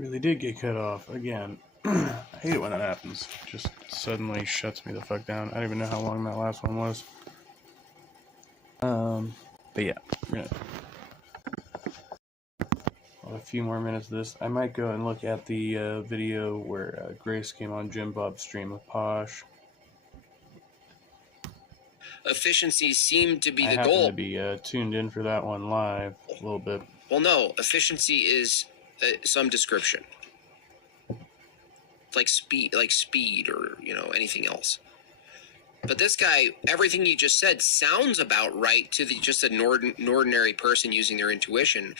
Really did get cut off again. I hate it when that happens. Just suddenly shuts me the fuck down. I don't even know how long that last one was. But yeah, we're gonna a few more minutes of this. I might go and look at the video where Grace came on Jimbob's stream with Posh. Efficiency seemed to be the goal. I happen to be tuned in for that one live a little bit. Well, no, efficiency is some description, like speed, or anything else. But this guy, everything he just said sounds about right to just an ordinary person using their intuition,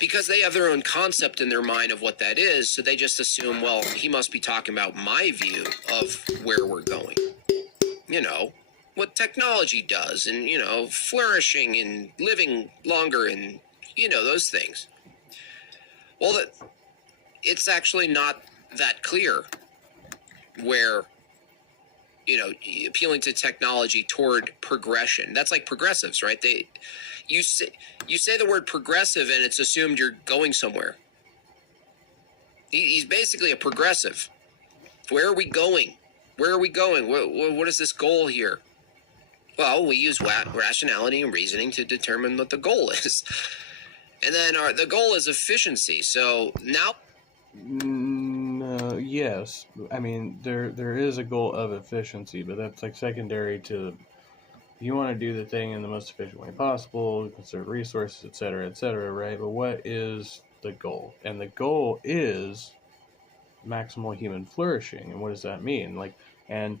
because they have their own concept in their mind of what that is. So they just assume, well, he must be talking about my view of where we're going. What technology does, and flourishing and living longer, and those things. Well, it's actually not that clear where appealing to technology toward progression. That's like progressives, right? You say the word progressive and it's assumed you're going somewhere. He's basically a progressive. Where are we going? What is this goal here? Well, we use rationality and reasoning to determine what the goal is. And then the goal is efficiency. So now... yes. I mean, there is a goal of efficiency, but that's like secondary to... You want to do the thing in the most efficient way possible, conserve resources, etc., right? But what is the goal? And the goal is maximal human flourishing. And what does that mean? And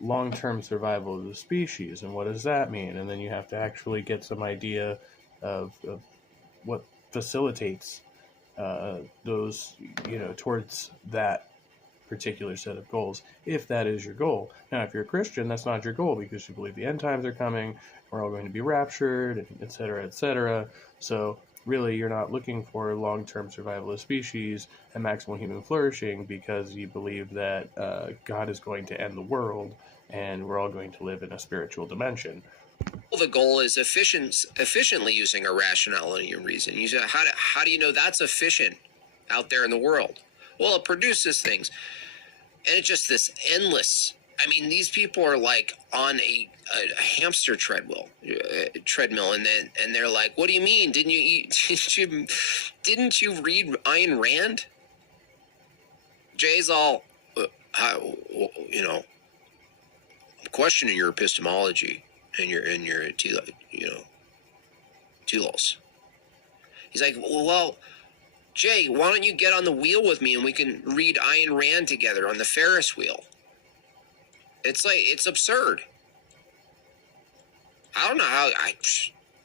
long-term survival of the species. And what does that mean? And then you have to actually get some idea of what facilitates those, towards that particular set of goals, if that is your goal. Now, if you're a Christian, that's not your goal, because you believe the end times are coming, we're all going to be raptured, and etc. So really, you're not looking for long-term survival of species and maximal human flourishing because you believe that God is going to end the world and we're all going to live in a spiritual dimension. The goal is efficiently using a rationality and reason. You say, how do you know that's efficient out there in the world? Well, it produces things. And it's just this endless... I mean, these people are like on a hamster treadmill, and they're like, "What do you mean? Didn't you read Ayn Rand?" Jay's all, I'm questioning your epistemology and your telos. He's like, well, Jay, why don't you get on the wheel with me and we can read Ayn Rand together on the Ferris wheel? It's absurd. I don't know how.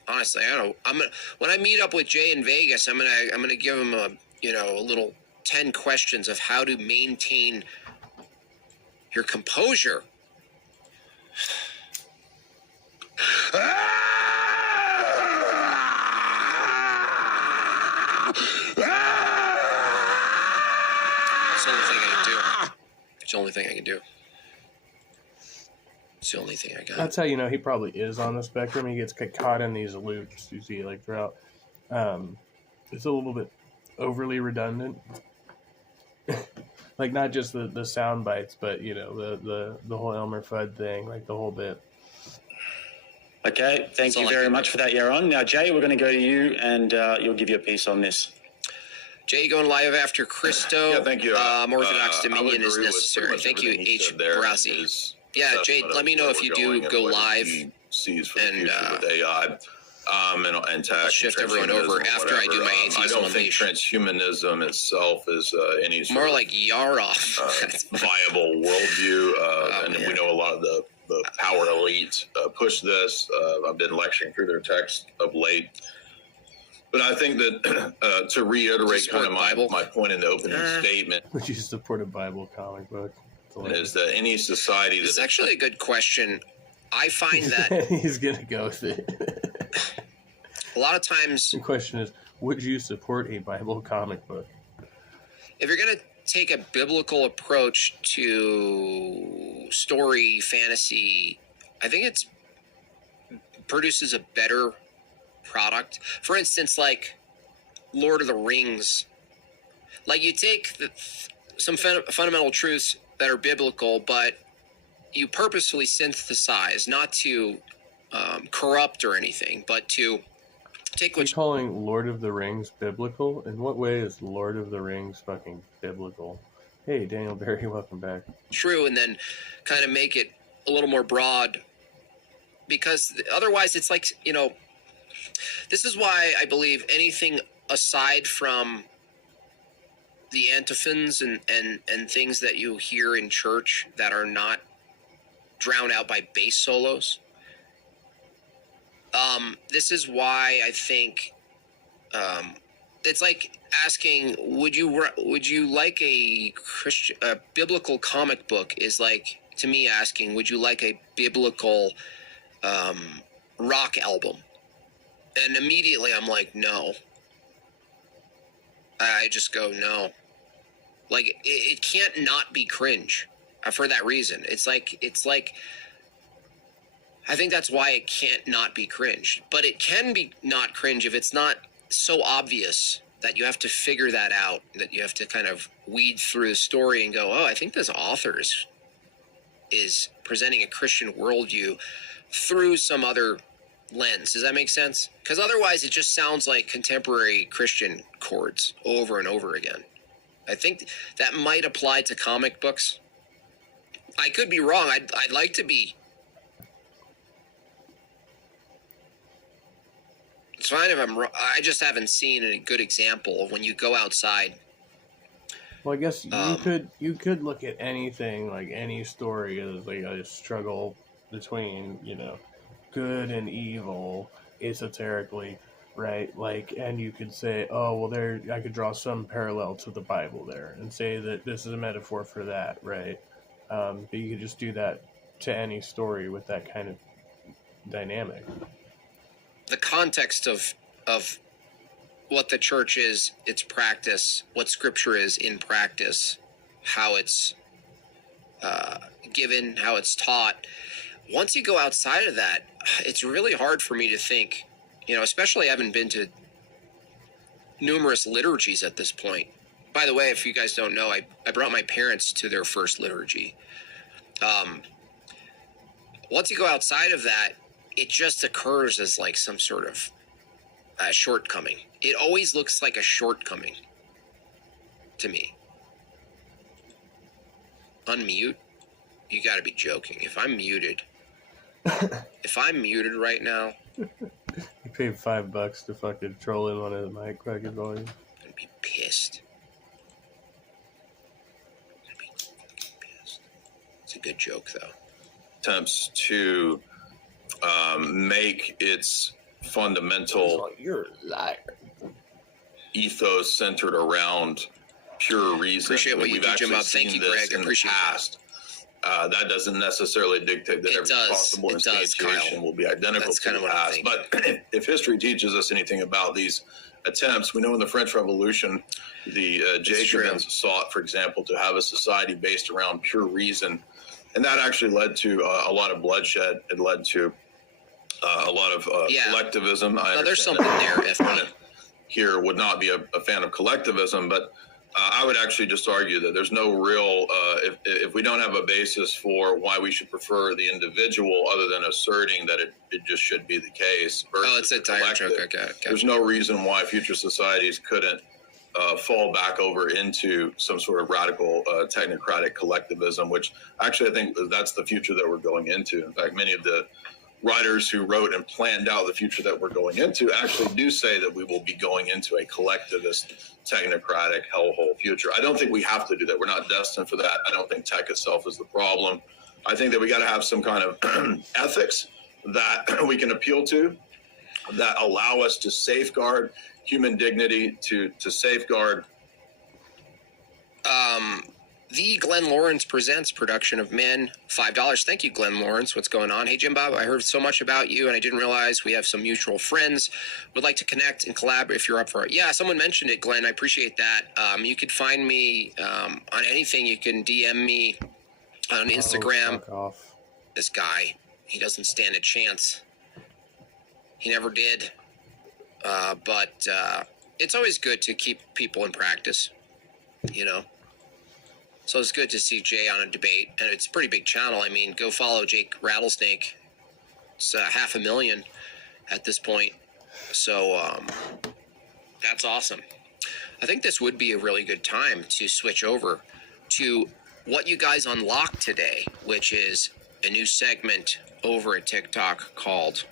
Honestly, I don't. When I meet up with Jay in Vegas, I'm gonna give him a little 10 questions of how to maintain your composure. It's the only thing I can do. It's the only thing I got. That's how you know he probably is on the spectrum. He gets caught in these loops, you see, throughout. It's a little bit overly redundant. Not just the sound bites, but, the whole Elmer Fudd thing, the whole bit. Okay, thank you very much for that, Yaron. Now, Jay, we're going to go to you, and you'll give your piece on this. Jay, going live after Christo. Yeah, thank you. Orthodox Dominion is necessary. Thank you, H. Brasi. Yeah, Jay, let me know if you do go live. Sees for the future with AI and tech. I'll shift everyone over after I do my atheism. I don't think transhumanism itself is any sort more like Yaroff. Viable worldview. And we know a lot of the power elite push this. I've been lecturing through their text of late. But I think that to reiterate kind of my point in the opening statement. Would you support a Bible comic book? Is that any society that's... It's actually a good question. I find that... He's going to go with it. A lot of times... The question is, would you support a Bible comic book? If you're going to take a biblical approach to story, fantasy, I think it produces a better product. For instance, Lord of the Rings. Like you take some fundamental truths that are biblical, but you purposefully synthesize, not to corrupt or anything, but to take You're what's calling Lord of the Rings biblical? In what way is Lord of the Rings fucking biblical? Hey, Daniel Barry, welcome back. true and then kind of make it a little more broad, because otherwise it's like, this is why I believe anything aside from the antiphons and things that you hear in church that are not drowned out by bass solos. This is why I think it's like asking, would you like a biblical comic book is like to me asking, would you like a biblical rock album? And immediately I'm like, no. I just go, no. Like it can't not be cringe for that reason. It's like I think that's why it can't not be cringe. But it can be not cringe if it's not so obvious that you have to figure that out, that you have to kind of weed through the story and go, oh, I think this author is presenting a Christian worldview through some other lens. Does that make sense? Because otherwise it just sounds like contemporary Christian chords over and over again. I think that might apply to comic books. I could be wrong. I'd like to be. It's fine if I'm wrong. I just haven't seen a good example of when you go outside. Well, I guess you could look at anything, like any story, as like a struggle between good and evil, esoterically, right? Like, and you could say, oh well, I could draw some parallel to the Bible there, and say that this is a metaphor for that, right? But you could just do that to any story with that kind of dynamic. The context of what the church is, its practice, what Scripture is in practice, how it's given, how it's taught. Once you go outside of that, it's really hard for me to think, especially I haven't been to numerous liturgies at this point. By the way, if you guys don't know, I brought my parents to their first liturgy. Once you go outside of that, it just occurs as like some sort of shortcoming. It always looks like a shortcoming to me. Unmute? You gotta be joking. If I'm muted right now, You paid $5 to fucking troll him on his mic, crack his volume. I'm gonna be pissed. It's a good joke though. Attempts to make its fundamental You're a liar. ethos centered around pure reason. Appreciate what you do, Jimbob. Thank you, Greg. In Appreciate the past. That doesn't necessarily dictate that every possible instantiation will be identical to the past. But if history teaches us anything about these attempts, we know in the French Revolution, the Jacobins sought, for example, to have a society based around pure reason. And that actually led to a lot of bloodshed. It led to a lot of collectivism. There's something there. Here would not be a fan of collectivism, but I would actually just argue that there's no real, if we don't have a basis for why we should prefer the individual other than asserting that it just should be the case. It's a tire joke. Okay. There's no reason why future societies couldn't fall back over into some sort of radical technocratic collectivism, which actually I think that's the future that we're going into. In fact, many of the writers who wrote and planned out the future that we're going into actually do say that we will be going into a collectivist, technocratic, hellhole future. I don't think we have to do that. We're not destined for that. I don't think tech itself is the problem. I think that we got to have some kind of ethics that we can appeal to that allow us to safeguard human dignity, to safeguard. The Glenn Lawrence Presents production of Men, $5. Thank you, Glenn Lawrence. What's going on? Hey, Jimbob, I heard so much about you, and I didn't realize we have some mutual friends. Would like to connect and collaborate if you're up for it. Yeah, someone mentioned it, Glenn. I appreciate that. You could find me on anything. You can DM me on Instagram. Fuck off. This guy, he doesn't stand a chance. He never did. But it's always good to keep people in practice. you know. So it's good to see Jay on a debate, and it's a pretty big channel. I mean, go follow Jake Rattlesnake. It's 500,000 at this point. So that's awesome. I think this would be a really good time to switch over to what you guys unlocked today, which is a new segment over at TikTok called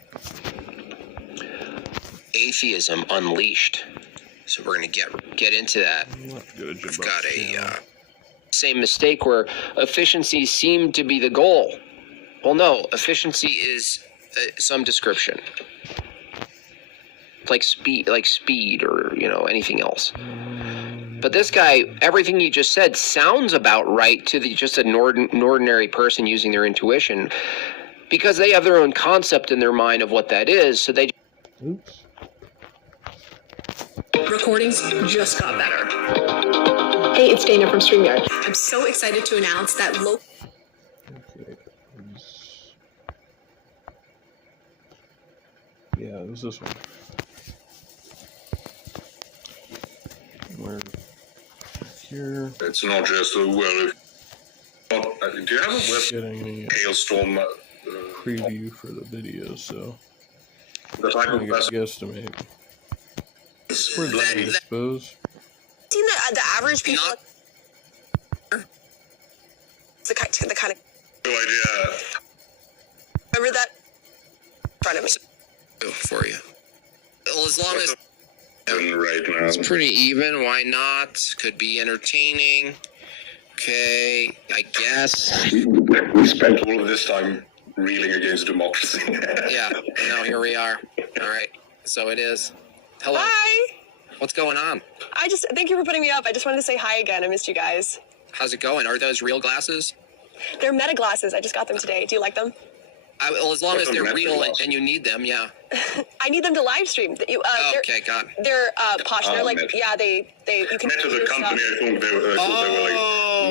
Atheism Unleashed. So we're going to get into that. We've got a same mistake where efficiency seemed to be the goal. Well, no, efficiency is some description. Like speed or, you know, anything else. But this guy, everything he just said sounds about right to just an ordinary person using their intuition, because they have their own concept in their mind of what that is. So they... Oops. Recordings just got better. Hey, it's Dana from StreamYard. I'm so excited to announce that Okay. Yeah, it was this one. We're here. It's not just a well. Do you have a West Getting a hailstorm preview for the video, so the type I'm of gonna West? guesstimate. Where's that, I suppose? seen the average people. The kind of No idea. remember that in front of me. For you. Well, as long as Right now. it's pretty even, why not? Could be entertaining. Okay, I guess. We spent all of this time reeling against democracy. Yeah, now here we are. All right, so it is. Hello. Hi. What's going on? Thank you for putting me up. I just wanted to say hi again. I missed you guys. How's it going? Are those real glasses? They're Meta glasses. I just got them today. Do you like them? Well, as long as What's a they're Meta real glass? and you need them, yeah. I need them to live stream. Okay, got it. They're posh. They're like, Meta. yeah, they you can Meta, do the company, stuff. I thought they were like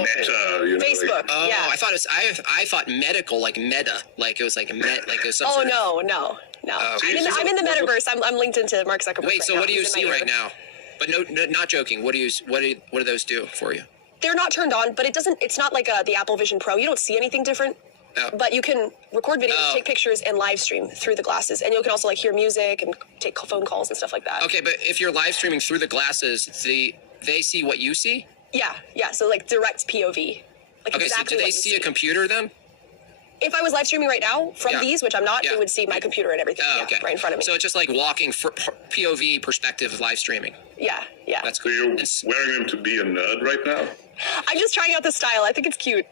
Meta, you know. Facebook. Oh, Yeah. I thought it was. I thought medical, like meta, like it was like like it was some Oh sort of- no. Oh, I'm in the metaverse. I'm linked into Mark Zuckerberg. Wait, so right what do now. you He's in see my right universe. now? But no, not joking. What do those do for you? They're not turned on, but it's not like the Apple Vision Pro. You don't see anything different. Oh. But you can record videos, Oh. take pictures, and live stream through the glasses. And you can also like hear music and take phone calls and stuff like that. Okay, but if you're live streaming through the glasses, they see what you see. Yeah. So like direct POV. Like Okay, exactly so do what they you see a computer then? If I was live streaming right now from Yeah. these, which I'm not, Yeah. it would see my computer and everything. Oh, Yeah, okay. right in front of me. So it's just like walking POV perspective live streaming. Yeah. That's So cool. you're It's- wearing them to be a nerd right now? I'm just trying out the style. I think it's cute.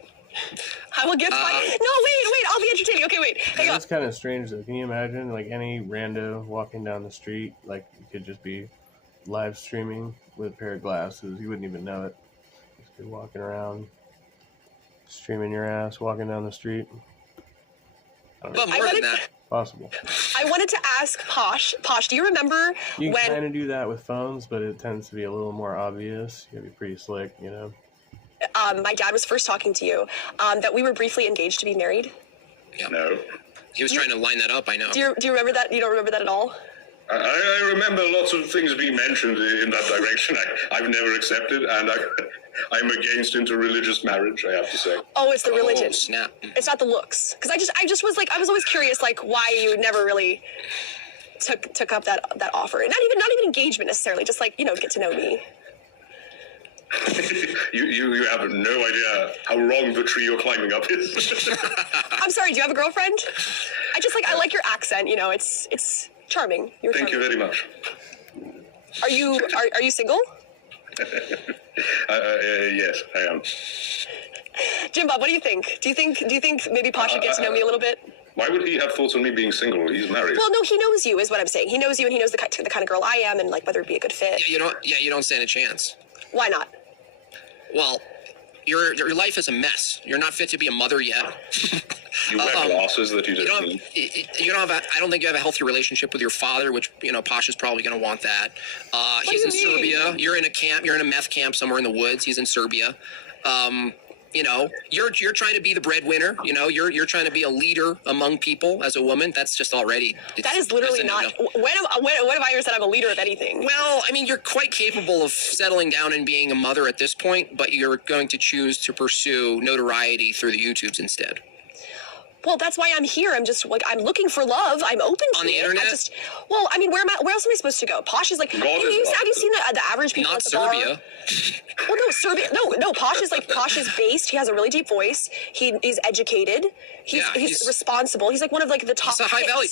I will get my... No, wait. I'll be entertaining. Okay, wait. Hang on. That's kind of strange, though. Can you imagine, like, any rando walking down the street, like, you could just be live streaming with a pair of glasses. You wouldn't even know it. Just be walking around, streaming your ass, walking down the street. I don't know. But more than that, Possible. I wanted to ask Posh. Posh, do you remember You when... can kind of do that with phones, but it tends to be a little more obvious. You gotta be pretty slick, you know? my dad was first talking to you, that we were briefly engaged to be married? No. he was trying to line that up. I know. Do you remember that? You don't remember that at all? I remember lots of things being mentioned in that direction. I've never accepted, and I'm against interreligious marriage, I have to say. Oh, it's the religion. Oh, snap. It's not the looks. Because I just was like, I was always curious, like, why you never really took up that offer. Not even engagement necessarily, just like, get to know me. You have no idea how wrong the tree you're climbing up is. I'm sorry, do you have a girlfriend? I like your accent, it's charming. You're Thank you charming. very much. Are you single? Yes, I am. Jimbob, what do you think? Do you think maybe Posh should get to know me a little bit? Why would he have thoughts on me being single? He's married. Well, no, he knows you, is what I'm saying. He knows you, and he knows the kind of girl I am, and like whether it'd be a good fit. You don't stand a chance. Why not? Well, your life is a mess. You're not fit to be a mother yet. You wear glasses that you You don't don't. need. You don't have. I don't think you have a healthy relationship with your father, which Posh is probably going to want that. He's do in you mean? Serbia. You're in a camp. You're in a meth camp somewhere in the woods. He's in Serbia. You know, you're trying to be the breadwinner. You know, you're trying to be a leader among people as a woman. That's just already. That is literally not. When have I ever said I'm a leader of anything? Well, I mean, you're quite capable of settling down and being a mother at this point, but you're going to choose to pursue notoriety through the YouTubes instead. Well, that's why I'm here. I'm just like, I'm looking for love. I'm open to on the it. internet. Well, I mean, where else am I supposed to go? Posh is like, have you seen the average people Not at the Serbia. bar? Well, no, Serbia. No. Posh is based. He has a really deep voice. He's educated. He's responsible. He's like one of like the top.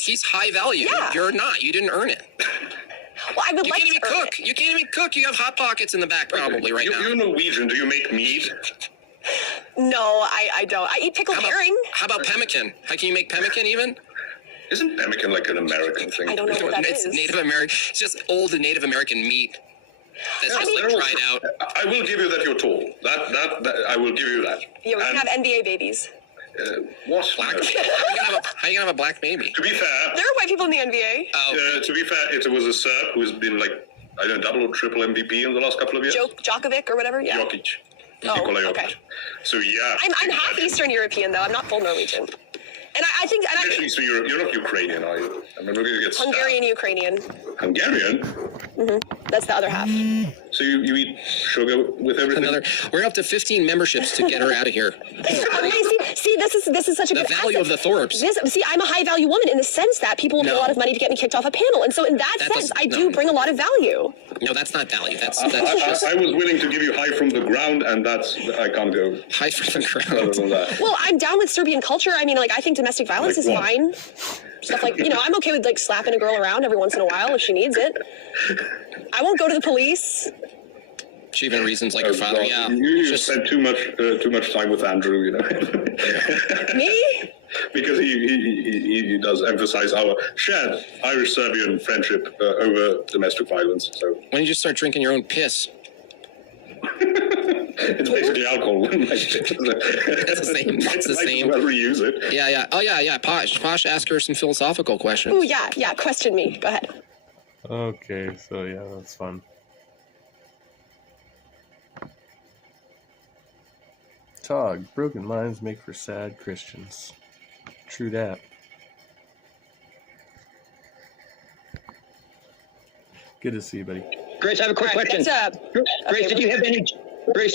He's high value. Yeah. You're not. You didn't earn it. Well, I would You like can't even to earn cook. it. You can't even cook. You have hot pockets in the back probably right now. You're Norwegian. Do you make meat? No, I don't. I eat pickled herring. How about pemmican? How can you make pemmican even? Isn't pemmican like an American thing? I don't know what that It's is. Native American. It's just old Native American meat. That's just like dried out. I will give you that you're tall. That I will give you that. Yeah, we can have NBA babies. What? Black. How you gonna have a black baby? To be fair, There are white people in the NBA. to be fair, it was a Serb who's been like, I don't know, double or triple MVP in the last couple of years. Djokovic or whatever. Yeah. Jokic. Oh, Nikola Jokic. okay. So yeah. I'm half Eastern European though. I'm not full Norwegian. And I think Actually, so you're not Ukrainian, are you? I mean, we're going to get Hungarian, Ukrainian. Hungarian? That's the other half. So you eat sugar with everything? We're up to 15 memberships to get her out of here. See, this is such a The good value asset. of the Thorpes. I'm a high value woman in the sense that people will pay a lot of money to get me kicked off a panel, and so in that sense, I do bring a lot of value. No, that's not value. That's I just was willing to give you high from the ground, and I can't go high from the other ground. than that. Well, I'm down with Serbian culture. I mean, like, I think domestic violence is fine. Stuff like, I'm okay with like slapping a girl around every once in a while if she needs it. I won't go to the police. She even reasons like her father. God. Yeah, You spend too much time with Andrew, you know. Me? Because he does emphasize our shared Irish-Serbian friendship over domestic violence. So when you just start drinking your own piss. it's basically alcohol. That's the same. That's the same. Well, reuse it. Yeah. Oh yeah. Posh, ask her some philosophical questions. Oh yeah. Question me. Go ahead. Okay, so yeah, that's fun. Tog, broken minds make for sad Christians. True that. Good to see you, buddy. Grace, I have a quick question. Grace, Okay, did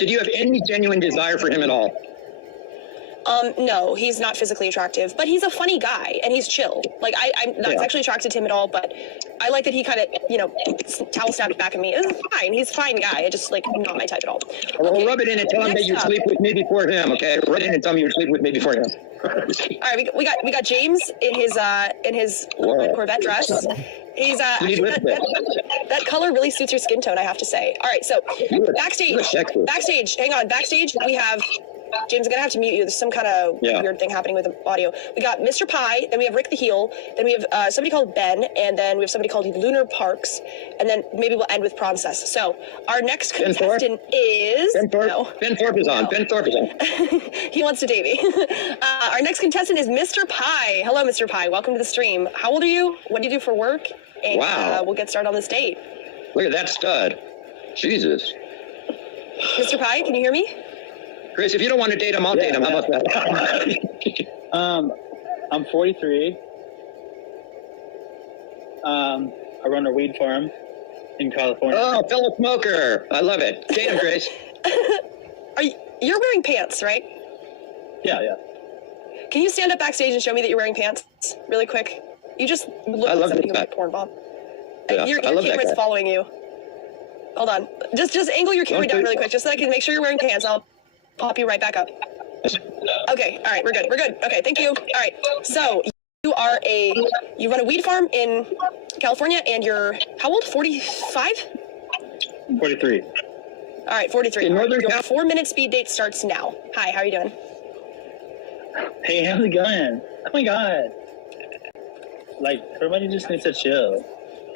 you have any genuine desire for him at all? No, he's not physically attractive, but he's a funny guy and he's chill. Like I'm not sexually attracted to him at all, but I like that he kind of, towel stabbed back at me. It's fine. He's a fine guy. I just like not my type at all. Well, rub it in and tell him that you'd sleep with me before him. Okay, rub it in and tell him you'd sleep with me before him. All right, we got James in his Corvette dress. He's that color really suits your skin tone, I have to say. All right, so backstage. Hang on, backstage we have. James, I'm gonna have to mute you. There's some kind of weird thing happening with the audio. We got Mr. Pie, then we have Rick the Heel, then we have somebody called Ben, and then we have somebody called Lunar Parks, and then maybe we'll end with Princess. So our next contestant is Ben Thorpe. No. Ben Thorpe is on. No. Ben Thorpe is on. He wants to date me. Our next contestant is Mr. Pie. Hello, Mr. Pie. Welcome to the stream. How old are you? What do you do for work? And Wow. We'll get started on this date. Look at that stud. Jesus. Mr. Pie, can you hear me? Grace, if you don't want to date him, I'll date him. How about that? I'm 43. I run a weed farm in California. Oh, fellow smoker. I love it. Date him, Grace. You're wearing pants, right? Yeah. Can you stand up backstage and show me that you're wearing pants really quick? You just look I like love somebody this who porn bomb. Yeah, Your I love that camera's guy. following you. Hold on. Just angle your camera down really quick, just so I can make sure you're wearing pants. I'll pop you right back up. Okay. All right. We're good. Okay. Thank you. All right. So you run a weed farm in California, and you're how old? 45? 43. All right. 43. In Northern Your Cal- 4-minute speed date starts now. Hi. How are you doing? Hey, how's it going? Oh my god. Like, everybody just needs to chill.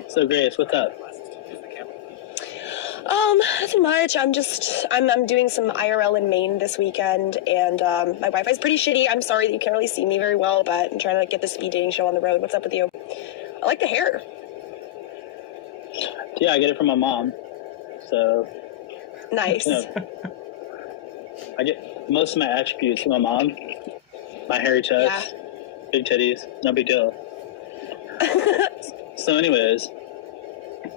So, Grace, what's up? Nothing much. I'm doing some IRL in Maine this weekend, and my Wi-Fi's pretty shitty. I'm sorry that you can't really see me very well, but I'm trying to get the speed dating show on the road. What's up with you? I like the hair. Yeah, I get it from my mom. So, Nice. you know, I get most of my attributes from my mom. My hairy chest, big titties, no big deal. So anyways,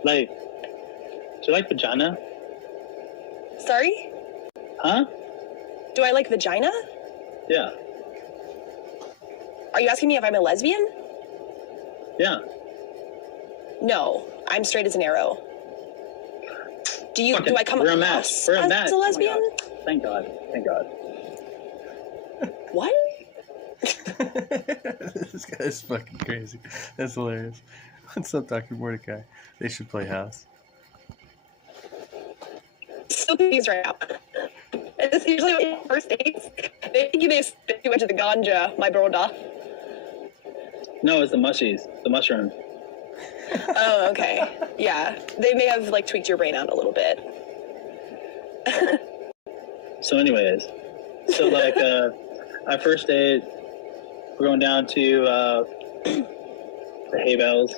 like, do you like vagina? Sorry? Huh? Do I like vagina? Yeah. Are you asking me if I'm a lesbian? Yeah. No, I'm straight as an arrow. Do I come We're a across match. We're a match. as a lesbian? Oh Thank God. Thank God. What? This guy's fucking crazy. That's hilarious. What's up, Dr. Mordecai? They should play house. So confused right now. It's usually on first dates. They think you may have spit too much of the ganja, my brother. No, it's the mushies. The mushroom. Oh, okay. Yeah. They may have like tweaked your brain out a little bit. So anyways, so like our first date, we're going down to the hay bales.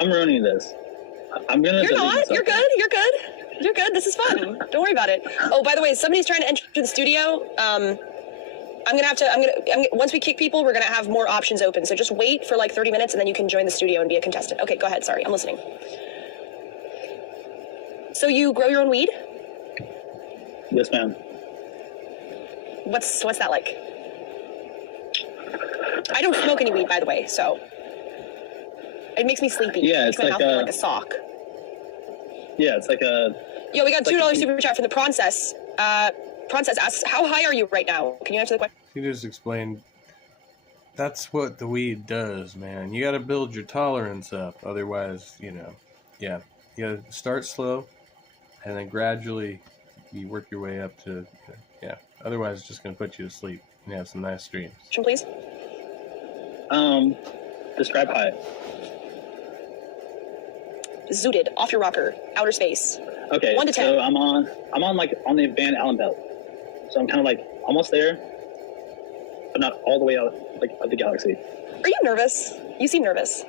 I'm ruining this. I'm gonna. You're not. You're good. You're good. You're good. This is fun. Don't worry about it. Oh, by the way, somebody's trying to enter the studio. Once we kick people, we're gonna have more options open. So just wait for like 30 minutes and then you can join the studio and be a contestant. Okay, go ahead. Sorry, I'm listening. So you grow your own weed? Yes, ma'am. What's that like? I don't smoke any weed, by the way, so it makes me sleepy. Yeah, it it's makes my like mouth feel like a sock. Yeah, it's like a. Yo, we got $2 like super chat from the Princess. Princess asks, how high are you right now? Can you answer the question? He just explained that's what the weed does, man. You got to build your tolerance up. Otherwise, you got to start slow and then gradually you work your way up to, Otherwise, it's just going to put you to sleep and have some nice dreams. Please. Describe high. Zooted, off your rocker, outer space. Okay, 1 to 10. so I'm on the Van Allen belt. So I'm kind of like almost there, but not all the way out like of the galaxy. Are you nervous? You seem nervous.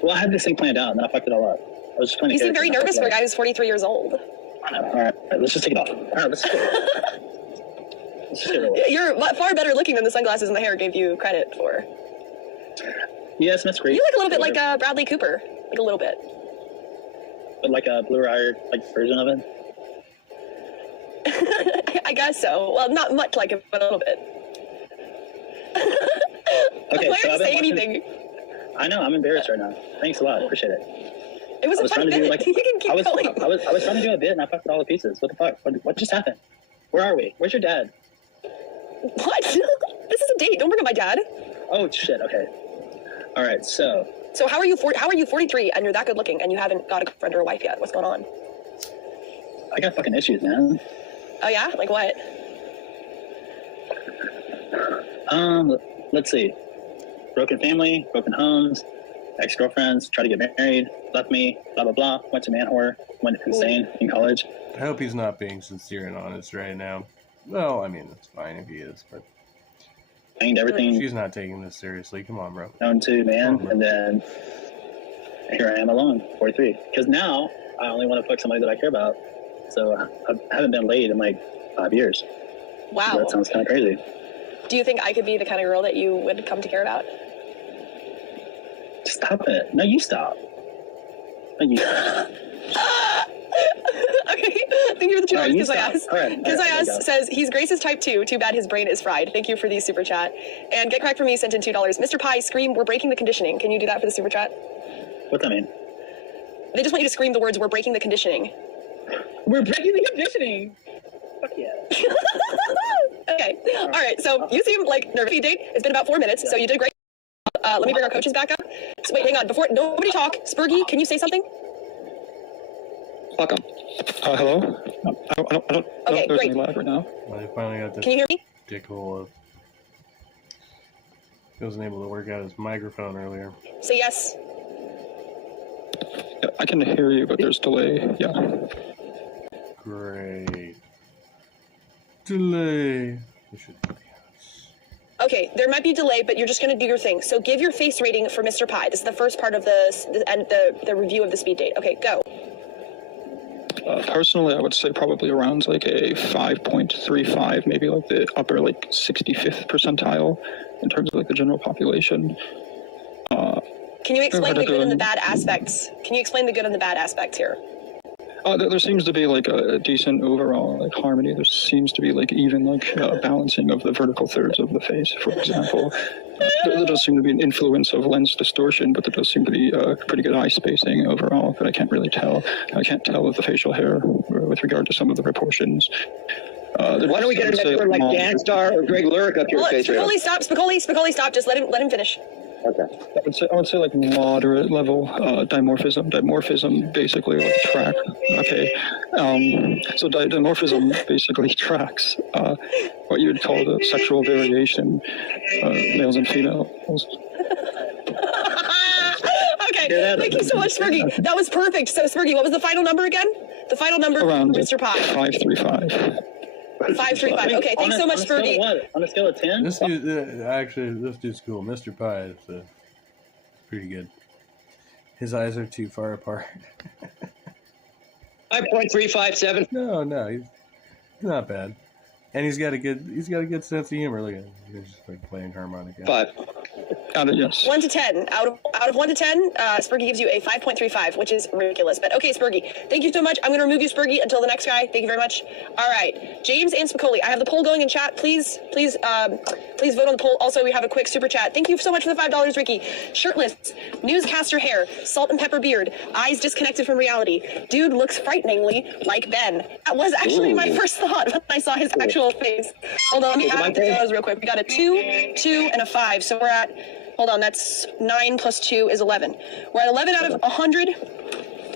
Well, I had this thing planned out, and then I fucked it all up. I was just playing. You seem very nervous for a guy who's 43 years old. I know. All right, let's just take it off. All right, let's go. Let's just get it. You're far better looking than the sunglasses and the hair gave you credit for. Yes, Miss Grace. You look a little bit like Bradley Cooper, like a little bit. But like a blue-eyed version of it. I guess so. Well, not much like it, but a little bit. Okay, Why so aren't you saying anything? I know, I'm embarrassed right now. Thanks a lot, appreciate it. It was a funny bit. You can keep going. I was trying to do a bit and I fucked it all to pieces. What the fuck? What just happened? Where are we? Where's your dad? What? This is a date. Don't bring up my dad. Oh shit. Okay. All right. So how are you 43 and you're that good looking and you haven't got a girlfriend or a wife yet? What's going on? I got fucking issues, man. Oh yeah? Like what? Let's see. Broken family, broken homes, ex-girlfriends, tried to get married, left me, blah blah blah. Went to man whore, went insane in college. I hope he's not being sincere and honest right now. Well, I mean, it's fine if he is, but Banged everything. She's not taking this seriously. Come on, bro. Known to man, and then here I am alone, 43. Because now I only want to fuck somebody that I care about. So I haven't been laid in like 5 years. Wow. So that sounds kind of crazy. Do you think I could be the kind of girl that you would come to care about? Stop it. No, you stop. No, you stop. Okay, thank you for the $2 because I asked. Right, Because I asked says he's Grace's type 2. Too bad his brain is fried. Thank you for the super chat. And Get Cracked for Me sent in $2. Mr. Pie, scream, we're breaking the conditioning. Can you do that for the super chat? What's that mean? They just want you to scream the words, we're breaking the conditioning. We're breaking the conditioning. Fuck yeah. Okay. All right. So you seem like nervous. Date. It's been about 4 minutes. So you did great. Let me bring our coaches back up. So wait, hang on. Before nobody talk, Spurgy, can you say something? Fuck 'em. Hello? I don't Okay, know if there's great. any lag right now. Well, they finally got this Can you hear me? dickhole of. He wasn't able to work out his microphone earlier. Say yes. Yeah, I can hear you, but there's delay. Yeah. Great. Delay. We should. Okay, there might be delay, but you're just going to do your thing. So give your face rating for Mr. Pie. This is the first part of the review of the speed date. Okay, go. Personally, I would say probably around like a 5.35, maybe like the upper like 65th percentile in terms of like the general population. Can you explain the good and the bad aspects? Can you explain the good and the bad aspects here? There seems to be like a decent overall like harmony. There seems to be like even like balancing of the vertical thirds of the face, for example. There does seem to be an influence of lens distortion, but there does seem to be pretty good eye spacing overall. But I can't really tell. I can't tell with the facial hair with regard to some of the proportions. Why don't we get an expert like Dan Starr or Greg Lurick up here? Spicoli, stop. Spicoli, stop. Just let him finish. Okay. I would say like moderate level dimorphism. Dimorphism basically like track. Okay. So dimorphism basically tracks what you would call the sexual variation, males and females. Okay. Thank you so much, Spurgy. That was perfect. So, Spurgy, what was the final number again? The final number Around for Mr. Pie. 535. 535. Okay, thanks so much, Spurgy. On a scale of 10? This dude, actually, this dude's cool. Mr. Pie is pretty good. His eyes are too far apart. 5.357. No, he's not bad, and he's got a good sense of humor. Look at him; he's just like playing harmonica. 5. Yes. 1 to 10. Out of 1 to 10, Spurgy gives you a 5.35, which is ridiculous. But okay, Spurgy, thank you so much. I'm going to remove you, Spurgy, until the next guy. Thank you very much. All right, James and Spicoli, I have the poll going in chat. Please vote on the poll. Also, we have a quick super chat. Thank you so much for the $5, Ricky. Shirtless, newscaster hair, salt and pepper beard, eyes disconnected from reality. Dude looks frighteningly like Ben. That was actually my first thought when I saw his actual face. Hold on, let me add the zeros real quick. We got a 2, 2, and a 5. So we're at, hold on, that's 9 plus 2 is 11. We're at 11 out of 100.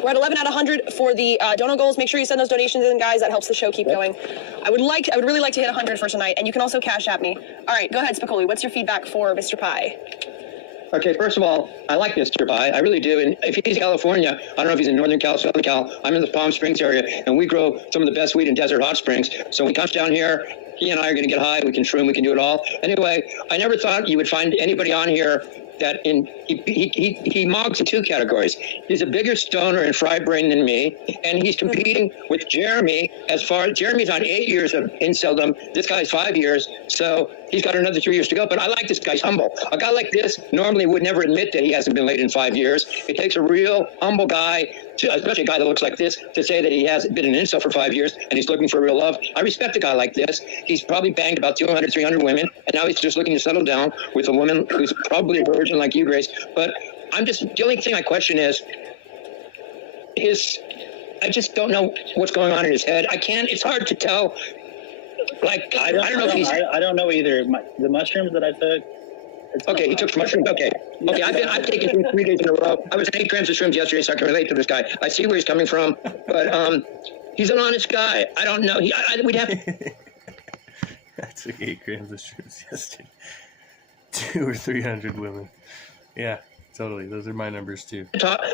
We're at 11 out of 100 for the dono goals. Make sure you send those donations in, guys. That helps the show keep going. I would really like to hit 100 for tonight, and you can also cash at me. All right, go ahead, Spicoli. What's your feedback for Mr. Pie? Okay, first of all, I like Mr. Pie. I really do. And if he's in California, I don't know if he's in Northern Cal, Southern Cal. I'm in the Palm Springs area, and we grow some of the best weed in Desert Hot Springs. So when he comes down here, he and I are going to get high. We can shroom. We can do it all. Anyway, I never thought you would find anybody on here that he mogs in 2 categories. He's a bigger stoner and fried brain than me, and he's competing with Jeremy. Jeremy's on 8 years of inceldom. This guy's 5 years, so he's got another 3 years to go. But I like this guy's humble. A guy like this normally would never admit that he hasn't been laid in 5 years. It takes a real humble guy, especially a guy that looks like this, to say that he hasn't been an incel for 5 years and he's looking for real love. I respect a guy like this. He's probably banged about 200, 300 women, and now he's just looking to settle down with a woman who's probably a virgin like you, Grace. But the only thing I question is I just don't know what's going on in his head. It's hard to tell. Like, I don't know if he's... I don't know either. The mushrooms that I took... Okay, he took some mushrooms. Okay, I've taken him 3 days in a row. I was on 8 grams of shrooms yesterday, so I can relate to this guy. I see where he's coming from, but he's an honest guy. I don't know. We'd have... I took 8 grams of shrooms yesterday. 200 or 300 women. Yeah, totally. Those are my numbers too.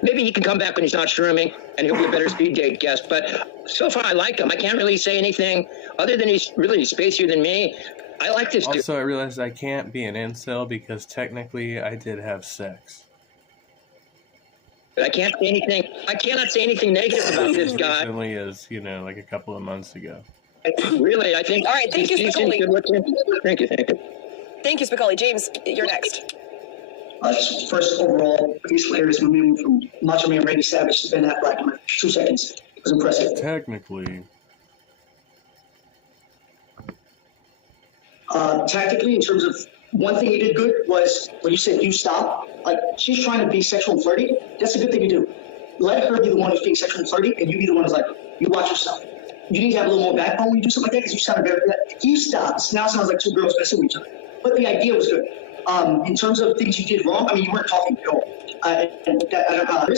Maybe he can come back when he's not shrooming, and he'll be a better speed date guest. But so far, I like him. I can't really say anything other than he's really spacier than me. I like this dude. Also, I realized I can't be an incel because technically I did have sex. But I can't say anything. I cannot say anything negative about this guy. Recently, as like a couple of months ago. Really, I think. All right, thank you, Spicoli. Thank you. Thank you, Spicoli. James, you're next. First, overall, peaceful areas moving from Macho Man Randy Savage to Ben Affleck in 2 seconds. It was impressive. Technically. Tactically, in terms of one thing you did good was when you said you stop. Like, she's trying to be sexual and flirty. That's a good thing to do. Let her be the one who's being sexual and flirty, and you be the one who's like, you watch yourself. You need to have a little more backbone when you do something like that because you sounded very good. You stopped. Now it sounds like 2 girls messing with each other. But the idea was good. In terms of things you did wrong, I mean, you weren't talking at all. I'm going to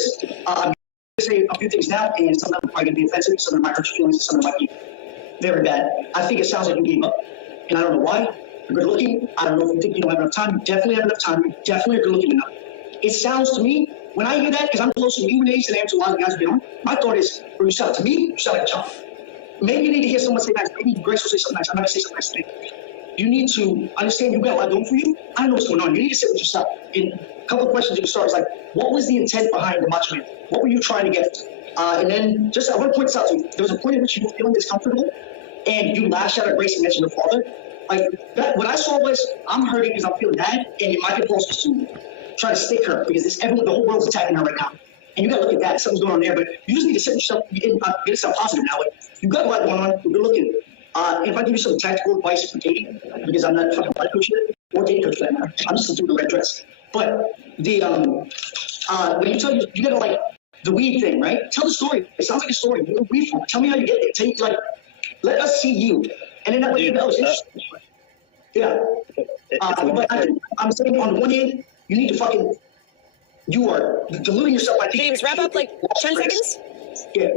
say a few things now, and some of them are probably going to be offensive, some of them might hurt your feelings, and some of them might be very bad. I think it sounds like you gave up, and I don't know why. You're good looking. I don't know if you think you don't have enough time. You definitely have enough time. You definitely are good looking enough. It sounds to me, when I hear that, because I'm closer to you in age than I am to a lot of the guys who've been on, my thought is, when you sound to me, you sound like a child. Maybe you need to hear someone say nice. Maybe Grace will say something nice. I'm not going to say something nice today. You need to understand you got a lot going for you. I don't know what's going on. You need to sit with yourself. And a couple of questions you can start is like, what was the intent behind the Macho Man? What were you trying to get? And then I want to point this out to you. There was a point in which you were feeling discomfortable and you lashed out at Grace and mentioned your father. Like, what I saw was, I'm hurting because I'm feeling bad, and it might be close to try to stick her because the whole world's attacking her right now. And you got to look at that. Something's going on there, but you just need to set yourself, get yourself positive now. You got a lot going on. You're looking. If I give you some tactical advice for dating, because I'm not a fucking life coach or dating coach for that matter, I'm just a dude with a red dress. But when you tell you got to like the weed thing, right? Tell the story. It sounds like a story. Where weed from? Tell me how you get there. Tell you, like, let us see you, and then that way you know it's interesting. Yeah. But I'm saying on the one hand, you need to you are deluding yourself by thinking. James, wrap up like 10 seconds. Yeah.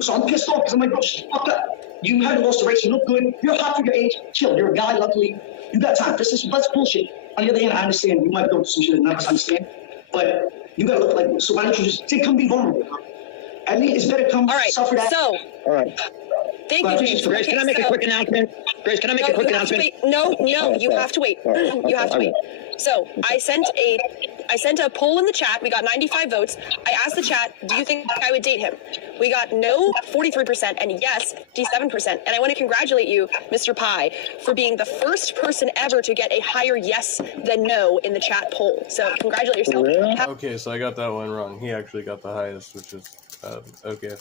So I'm pissed off because I'm like, bro, shut the fuck up. You haven't lost the race. You look good. You're hot for your age. Chill. You're a guy, luckily. You got time. That's bullshit. On the other hand, I understand you might go through some shit that none of us understand. But you gotta look like, so why don't you just come be vulnerable? At least it's better come suffer that. All right. Thank you, James. Grace, can I make a quick announcement? Grace, can I make a quick announcement? No, you have to wait. You have to wait. So I sent a poll in the chat. We got 95 votes. I asked the chat, do you think I would date him? We got no, 43%, and yes, 57%. And I want to congratulate you, Mr. Pie, for being the first person ever to get a higher yes than no in the chat poll. So congratulate yourself. Okay, so I got that one wrong. He actually got the highest, which is okay.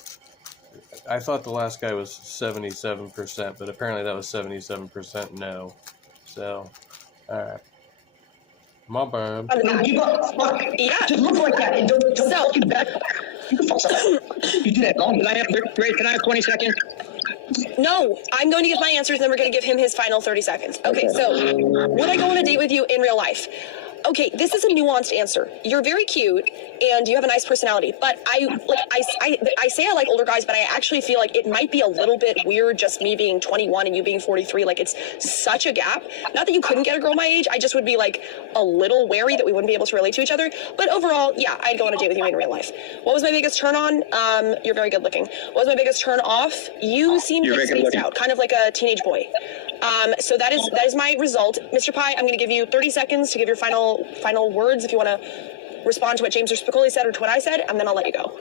I thought the last guy was 77%, but apparently that was 77% no. So, all right. My bad. Give up. Fuck. Yeah. Just look like that and don't fucking back. You can fuck something. You do that long. Grace, can I have 20 seconds? No, I'm going to give my answers, and then we're going to give him his final 30 seconds. Okay, so would I go on a date with you in real life? Okay, this is a nuanced answer. You're very cute and you have a nice personality, but I say I like older guys, but I actually feel like it might be a little bit weird just me being 21 and you being 43. Like, it's such a gap. Not that you couldn't get a girl my age, I just would be like a little wary that we wouldn't be able to relate to each other. But overall, yeah, I'd go on a date with you in real life. What was my biggest turn on? You're very good looking. What was my biggest turn off? You seemed like spaced out, kind of like a teenage boy. So that is my result. Mr. Pie, I'm going to give you 30 seconds to give your final words if you want to respond to what James or Spicoli said or to what I said, and then I'll let you go.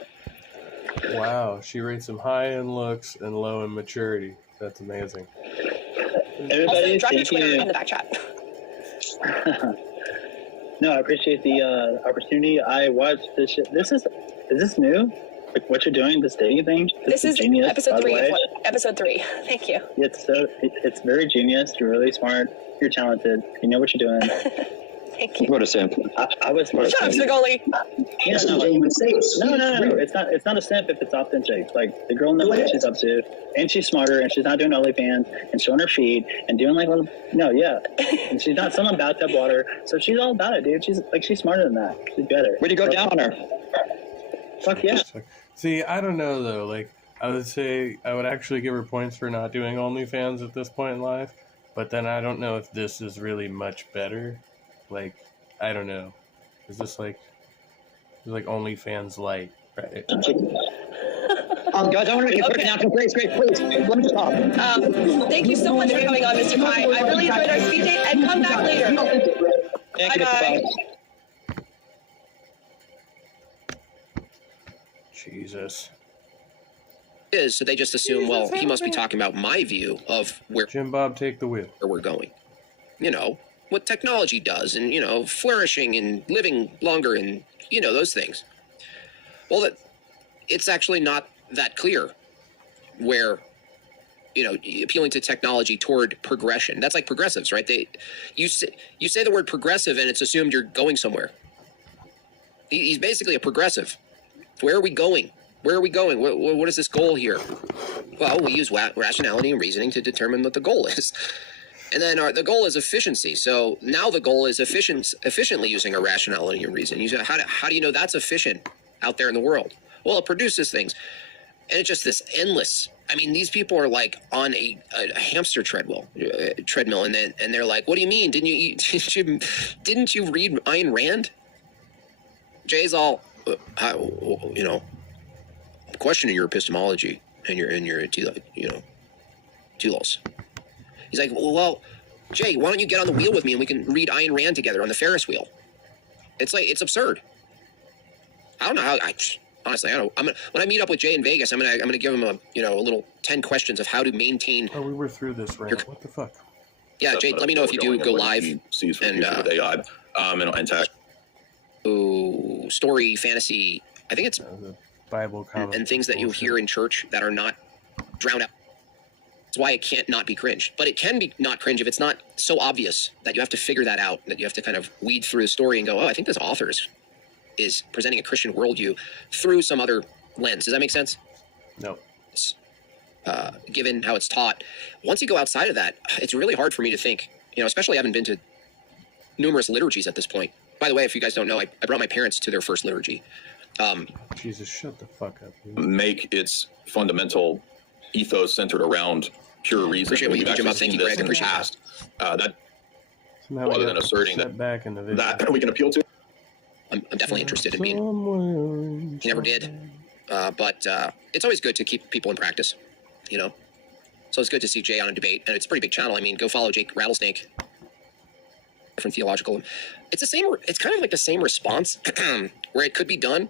Wow, she rates him high in looks and low in maturity. That's amazing. Everybody, also, drop your Twitter in the back chat. No, I appreciate the opportunity. I watched this shit. Is this new? Like what you're doing, this dating thing? This is genius, episode 3. Episode 3. Thank you. It's very genius. You're really smart. You're talented. You know what you're doing. Thank you. What a simp. I was. Shut up, Spicoli. Yeah, no. It's not a simp if it's authentic. Like the girl knows what she's up to, and she's smarter, and she's not doing OnlyFans and showing her feet and doing like and she's not selling bathtub water, so she's all about it, dude. She's smarter than that. She's better. Where'd you go down on her? Fuck yeah. See, I don't know though. Like, I would say I would actually give her points for not doing OnlyFans at this point in life, but then I don't know if this is really much better. Like, I don't know. Is this like OnlyFans light, right? Guys, I want to make a quick announcement. Grace, please, let me stop. Thank you so much for coming on, Mr. Pie. I really enjoyed our speed date, and come back later. Thank you, Mr. Pie. Jesus. So they just assume, well, he must be talking about my view of where Jimbob, take the wheel. Where we're going. You know, what technology does, and, you know, flourishing and living longer and, you know, those things. Well, it's actually not that clear where, you know, appealing to technology toward progression. That's like progressives, right? You say the word progressive and it's assumed you're going somewhere. He's basically a progressive. Where are we going? Where are we going? What is this goal here? Well, we use rationality and reasoning to determine what the goal is. And then the goal is efficiency. So now the goal is efficiently using our rationality and reasoning. You say, how do you know that's efficient out there in the world? Well, it produces things. And it's just this endless. I mean, these people are like on a hamster treadmill, and they're like, "What do you mean? Didn't you read Ayn Rand?" Jay's all, you know, I'm questioning your epistemology and your telos. He's like, well, Jay, why don't you get on the wheel with me and we can read Ayn Rand together on the Ferris wheel? It's like, it's absurd. I don't know how. Honestly, I don't know. When I meet up with Jay in Vegas, I'm gonna give him a little 10 questions of how to maintain. Oh, we were through this, right? What the fuck? Yeah, Jay, let me know if you do go live. Sees for the future with AI and tech. Ooh, story, fantasy. I think it's the Bible comments and things that you hear in church that are not drowned out. That's why it can't not be cringe. But it can be not cringe if it's not so obvious that you have to figure that out, that you have to kind of weed through the story and go, oh, I think this author is presenting a Christian worldview through some other lens. Does that make sense? No. Given how it's taught. Once you go outside of that, it's really hard for me to think, especially I haven't been to numerous liturgies at this point. By the way, if you guys don't know, I brought my parents to their first liturgy. Jesus, shut the fuck up. Dude. Make its fundamental ethos centered around pure reason. Appreciate what you do, Jimbob. Thank you, Greg. Appreciate it. That somehow other than asserting back in the video. that we can appeal to. I'm definitely interested in being. He never did. But it's always good to keep people in practice, So it's good to see Jay on a debate, and it's a pretty big channel. I mean, go follow Jake Rattlesnake. Different theological. It's the same. It's kind of like the same response where it could be done,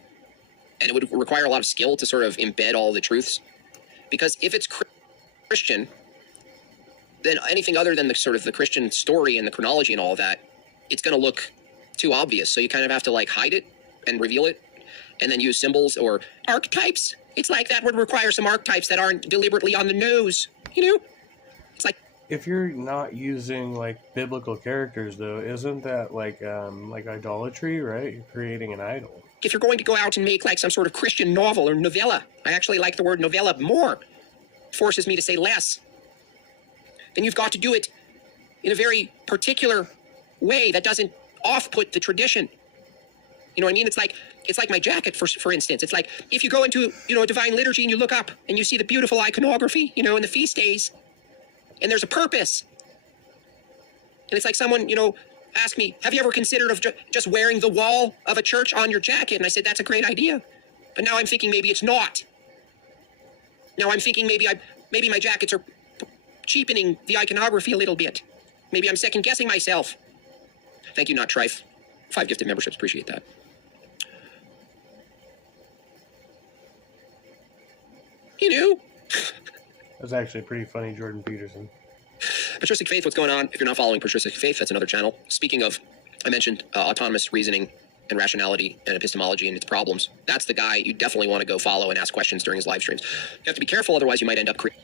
and it would require a lot of skill to sort of embed all the truths. Because if it's Christian, then anything other than the sort of the Christian story and the chronology and all of that, it's going to look too obvious. So you kind of have to like hide it and reveal it, and then use symbols or archetypes. It's like that would require some archetypes that aren't deliberately on the nose. It's like. If you're not using like biblical characters, though, isn't that like idolatry, right? You're creating an idol. If you're going to go out and make like some sort of Christian novel or novella, I actually like the word novella more. It forces me to say less. Then you've got to do it in a very particular way that doesn't off-put the tradition. You know what I mean? It's like my jacket, for instance. It's like if you go into a divine liturgy and you look up and you see the beautiful iconography, in the feast days, and there's a purpose. And it's like someone, asked me, have you ever considered of just wearing the wall of a church on your jacket? And I said, that's a great idea. But now I'm thinking maybe it's not. Now I'm thinking maybe my jackets are cheapening the iconography a little bit. Maybe I'm second guessing myself. Thank you, Not Trife. 5 gifted memberships, appreciate that. That's actually pretty funny, Jordan Peterson. Patristic Faith, what's going on? If you're not following Patristic Faith, that's another channel. Speaking of, I mentioned autonomous reasoning and rationality and epistemology and its problems. That's the guy you definitely want to go follow and ask questions during his live streams. You have to be careful, otherwise you might end up creating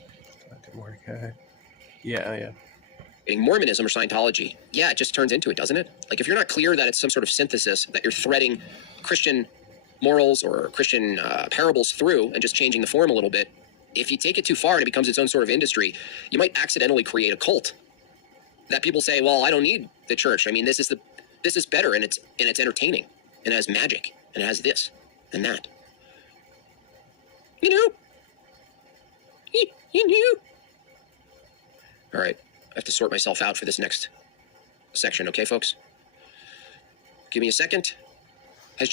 Mormonism or Scientology. Yeah, it just turns into it, doesn't it? Like if you're not clear that it's some sort of synthesis, that you're threading Christian morals or Christian parables through and just changing the form a little bit, if you take it too far and it becomes its own sort of industry, you might accidentally create a cult that people say, well, I don't need the church. I mean, this is better, and it's entertaining, and it has magic, and it has this and that. All right, I have to sort myself out for this next section, okay, folks? Give me a second. I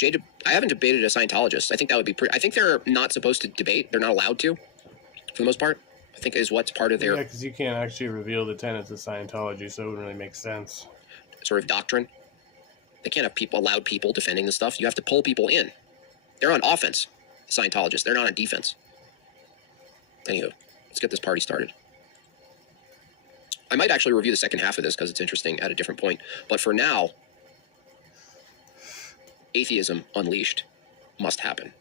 haven't debated a Scientologist. I think that would be I think they're not supposed to debate. They're not allowed to, for the most part. I think is what's part of their... Yeah, because you can't actually reveal the tenets of Scientology, so it wouldn't really make sense. Sort of doctrine. They can't have allowed people defending the stuff. You have to pull people in. They're on offense, Scientologists. They're not on defense. Anywho, let's get this party started. I might actually review the second half of this because it's interesting at a different point. But for now, Atheism Unleashed must happen.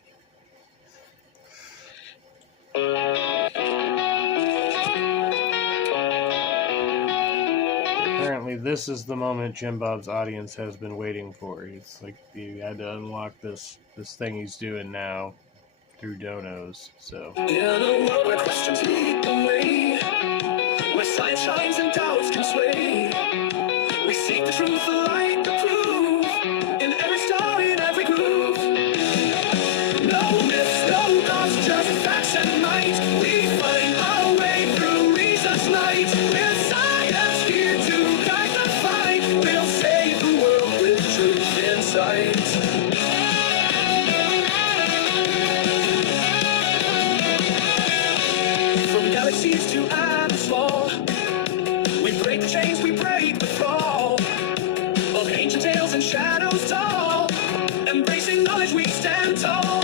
Apparently, this is the moment Jimbob's audience has been waiting for. It's like you had to unlock this thing he's doing now through donos. So. In a world where questions lead the way, where science shines and doubts can sway, we seek the truth, the light, the proof, in every story, in every groove. No myths, no gods, just facts and might. We find our way through reason's light. With science here to guide the fight, we'll save the world with truth in sight. Galaxies to atoms small, we break the chains, we break the fall of ancient tales and shadows tall. Embracing knowledge, we stand tall.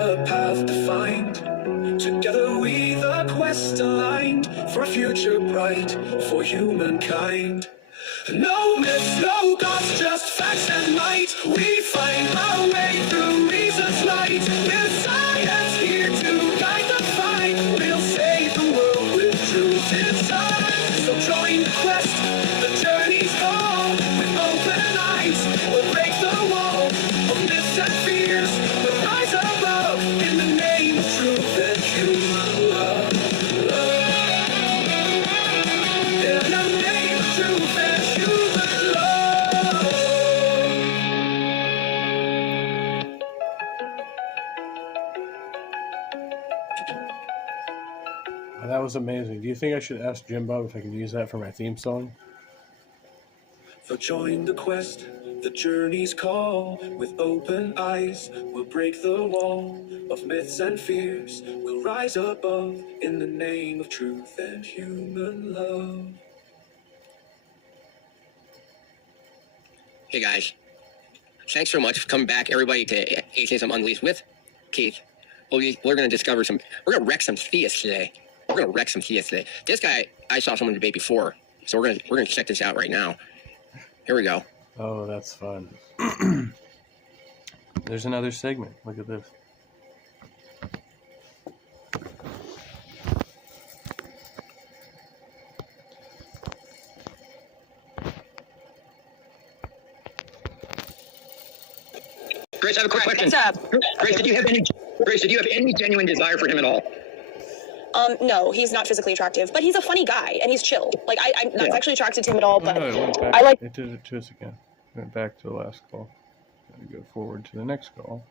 the path defined. Together we the quest aligned for a future bright for humankind. No myths, no gods, just facts and might. We find our way through reason's light. With science here to guide the fight, we'll save the world with truth inside. So join the quest, the journey's long. With open eyes, we'll break the wall of myths and fears. We'll rise above in the name of truth and human love. In the name of truth and human love. Oh, that was amazing. Do you think I should ask Jimbob if I can use that for my theme song? So join the quest, the journey's call. With open eyes, we'll break the wall of myths and fears. We'll rise above in the name of truth and human love. Hey guys, thanks so much for coming back, everybody, to Atheism Unleashed with Keith. We're going to discover we're going to wreck some theists today. We're going to wreck some theists today. This guy, I saw someone debate before, so we're going to check this out right now. Here we go. Oh, that's fun. There's another segment. Look at this. Grace, I have a quick question. What's up? Grace, did you have any genuine desire for him at all? No, he's not physically attractive, but he's a funny guy and he's chill. Like I'm not sexually attracted to him at all, but No, it went back. I like. It did it to us again. Went back to the last call. Gotta go forward to the next call.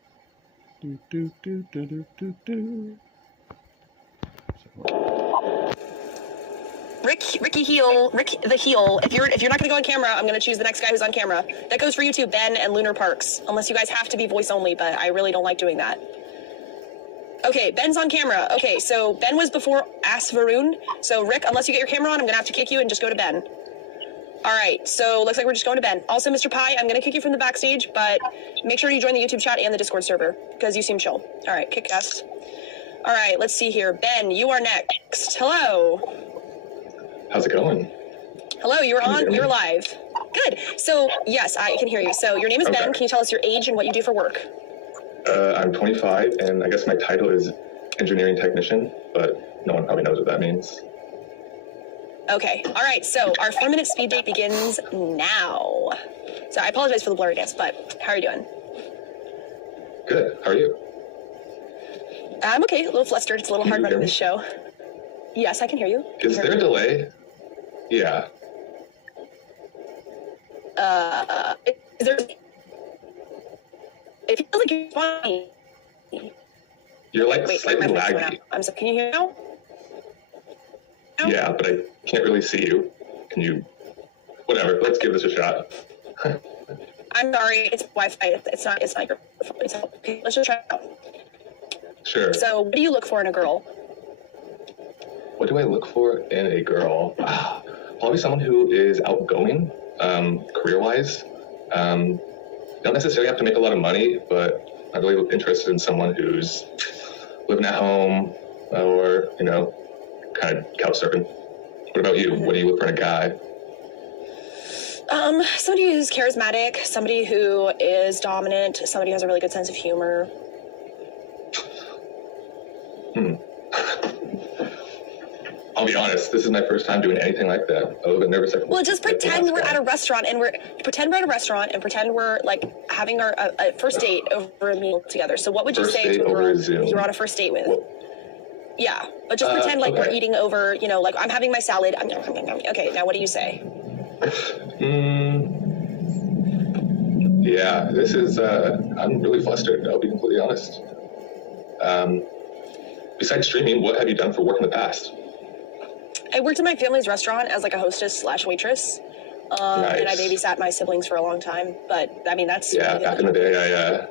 Do do do do do do do. Ricky Heel, Rick the Heel. If you're not gonna go on camera, I'm gonna choose the next guy who's on camera. That goes for you too, Ben and Lunar Parks. Unless you guys have to be voice only, but I really don't like doing that. Okay, Ben's on camera. Okay, so Ben was before Ass Varun. So Rick, unless you get your camera on, I'm gonna have to kick you and just go to Ben. All right, so looks like we're just going to Ben. Also, Mr. Pie, I'm gonna kick you from the backstage, but make sure you join the YouTube chat and the Discord server because you seem chill. All right, kick cast. All right, let's see here. Ben, you are next. Hello. How's it going? Hello, you're on. You're live. Good. So yes, I can hear you. So your name is Ben. Can you tell us your age and what you do for work? I'm 25, and I guess my title is engineering technician, but no one probably knows what that means. Okay. All right. So our 4-minute speed date begins now. So I apologize for the blurriness, but how are you doing? Good. How are you? I'm okay. A little flustered. It's a little hard running this show. Yes, I can hear you. Is there a delay? Yeah. Is there? It feels like you're funny. You're like Wait, slightly my voice went laggy. out. I'm sorry. Can you hear now? Yeah, but I can't really see you. Can you? Whatever. Let's give this a shot. I'm sorry. It's Wi-Fi. It's not your phone. It's okay. Let's just try it out. Sure. So, what do you look for in a girl? What do I look for in a girl? Probably someone who is outgoing, career-wise. Don't necessarily have to make a lot of money, but I'm really interested in someone who's living at home or, kind of couch surfing. What about you? What do you look for in a guy? Somebody who's charismatic, somebody who is dominant, somebody who has a really good sense of humor. I'll be honest, this is my first time doing anything like that. I was a little bit nervous. Well, just pretend we're at a restaurant and pretend we're like having our a first date over a meal together. So what would you say to a girl you're on a first date with? Yeah, but just pretend like we're eating over, like I'm having my salad. Okay, now what do you say? Yeah, this is, I'm really flustered. I'll be completely honest. Besides streaming, what have you done for work in the past? I worked in my family's restaurant as like a hostess / waitress. Nice. And I babysat my siblings for a long time. But I mean, that's yeah. Back in the day,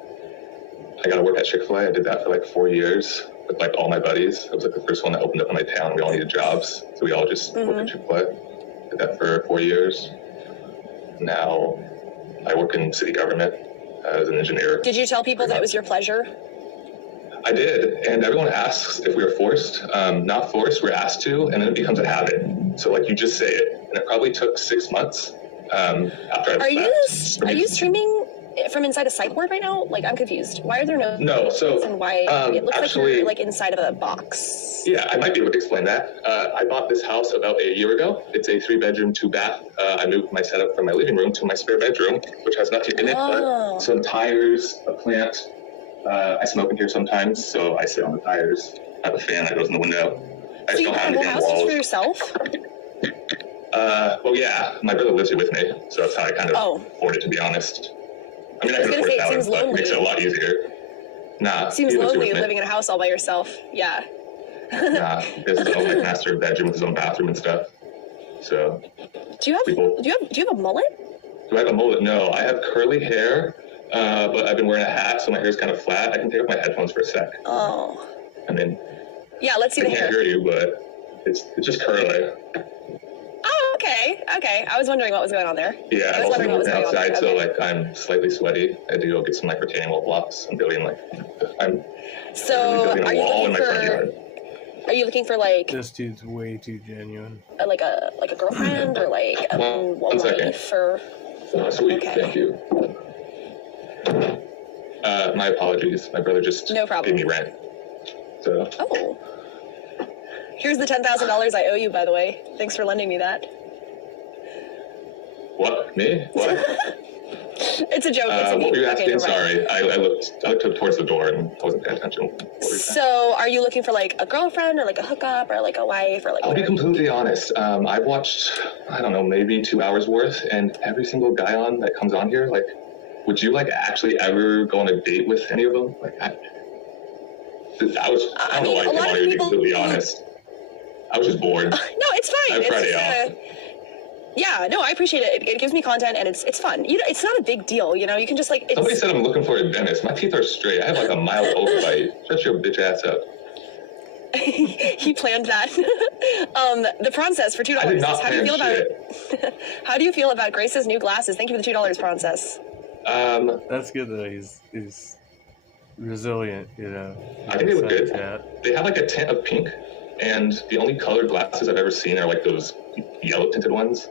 I got to work at Chick-fil-A. I did that for like 4 years with like all my buddies. It was like the first one that opened up in my town. We all needed jobs, so we all just worked at Chick-fil-A. Did that for 4 years. Now I work in city government as an engineer. Did you tell people that it was your pleasure? I did, and everyone asks if we were forced. Not forced, we're asked to, and then it becomes a habit. So like you just say it, and it probably took 6 months after I left. Are you streaming from inside a psych ward right now? Like, I'm confused. Why are there No, so and why it looks actually, like you're like inside of a box? Yeah, I might be able to explain that. I bought this house about a year ago. It's a 3-bedroom, 2-bath. I moved my setup from my living room to my spare bedroom, which has nothing in it but some tires, a plant. I smoke in here sometimes, so I sit on the tires. I have a fan that goes in the window. I So you have a whole house just for yourself? Well, yeah, my brother lives here with me, so that's how I kind of afford it, to be honest. I mean, I can afford that, but it makes it a lot easier. Nah, Seems lonely living in a house all by yourself. Yeah. Nah, he has his own like master bedroom with his own bathroom and stuff. So. Do you have a mullet? Do I have a mullet? No, I have curly hair, but I've been wearing a hat, so my hair's kind of flat. I can take off my headphones for a sec. Oh. I mean. Yeah, let's see the hair. I can't hear you, but it's just curly. Oh, okay. I was wondering what was going on there. Yeah, I was wondering what was going outside, on there. so like I'm slightly sweaty. I had to go get some like retaining wall blocks. I'm building So a wall in my front yard. Are you looking for like this dude's way too genuine? Like a girlfriend or like a wife or? Oh, sweet, thank you. My apologies. My brother just gave me rent. So. Oh. Here's the $10,000 I owe you, by the way. Thanks for lending me that. What? Me? What? It's a joke. It's a what were you asking? Okay, Sorry, I looked towards the door and I wasn't paying attention. So, are you looking for like a girlfriend or like a hookup or like a wife or like? I'll be completely honest. I've watched, I don't know, maybe 2 hours worth, and every single guy that comes on here, like, would you like actually ever go on a date with any of them? Like, I don't know why I came on here to be completely honest. I was just bored. No, it's fine. I have Friday off. Yeah, no, I appreciate it. It gives me content and it's fun. You know, it's not a big deal. You know, you can just like. Somebody said I'm looking for a dentist. My teeth are straight. I have like a mild overbite. Shut your bitch ass up. He planned that. The process for $2. I did not How do you feel about? How do you feel about Grace's new glasses? Thank you for the $2, Princess. That's good though. He's resilient. You know. I think they look good. They have like a tint of pink. And the only colored glasses I've ever seen are like those yellow tinted ones.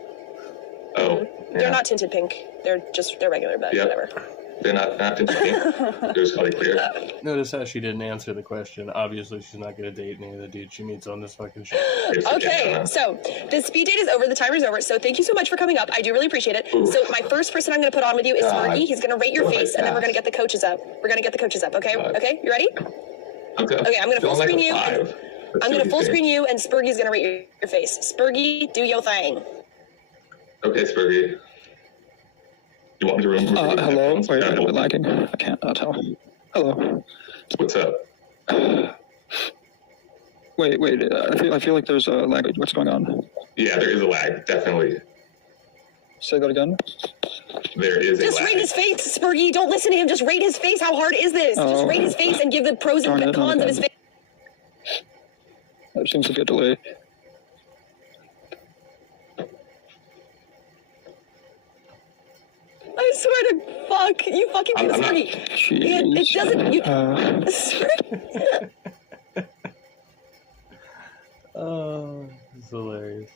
Oh, yeah. They're not tinted pink. They're regular, but whatever. They're not tinted pink. They're just color clear. Notice how she didn't answer the question. Obviously, she's not going to date any of the dudes she meets on this fucking show. Okay, so the speed date is over. The timer's over. So thank you so much for coming up. I do really appreciate it. So my first person I'm going to put on with you is Fergie. He's going to rate your face, and then we're going to get the coaches up. Okay? Okay, you ready? Okay, I'm going to full screen you. I'm going to full screen you, and Spurgie's going to rate your face. Spurgie, do your thing. Okay, Spurgie. You want me to remove? Hello? Wait, am I lagging? I can't tell. Hello. What's up? Wait. I feel like there's a lag. What's going on? Yeah, there is a lag, definitely. Say that again. There is a lag. Just rate his face, Spurgie. Don't listen to him. Just rate his face. How hard is this? Just rate his face and give the pros and cons of his face. There seems to be a delay. I swear to fuck, you fucking Spurgie. It doesn't. Oh, it's hilarious.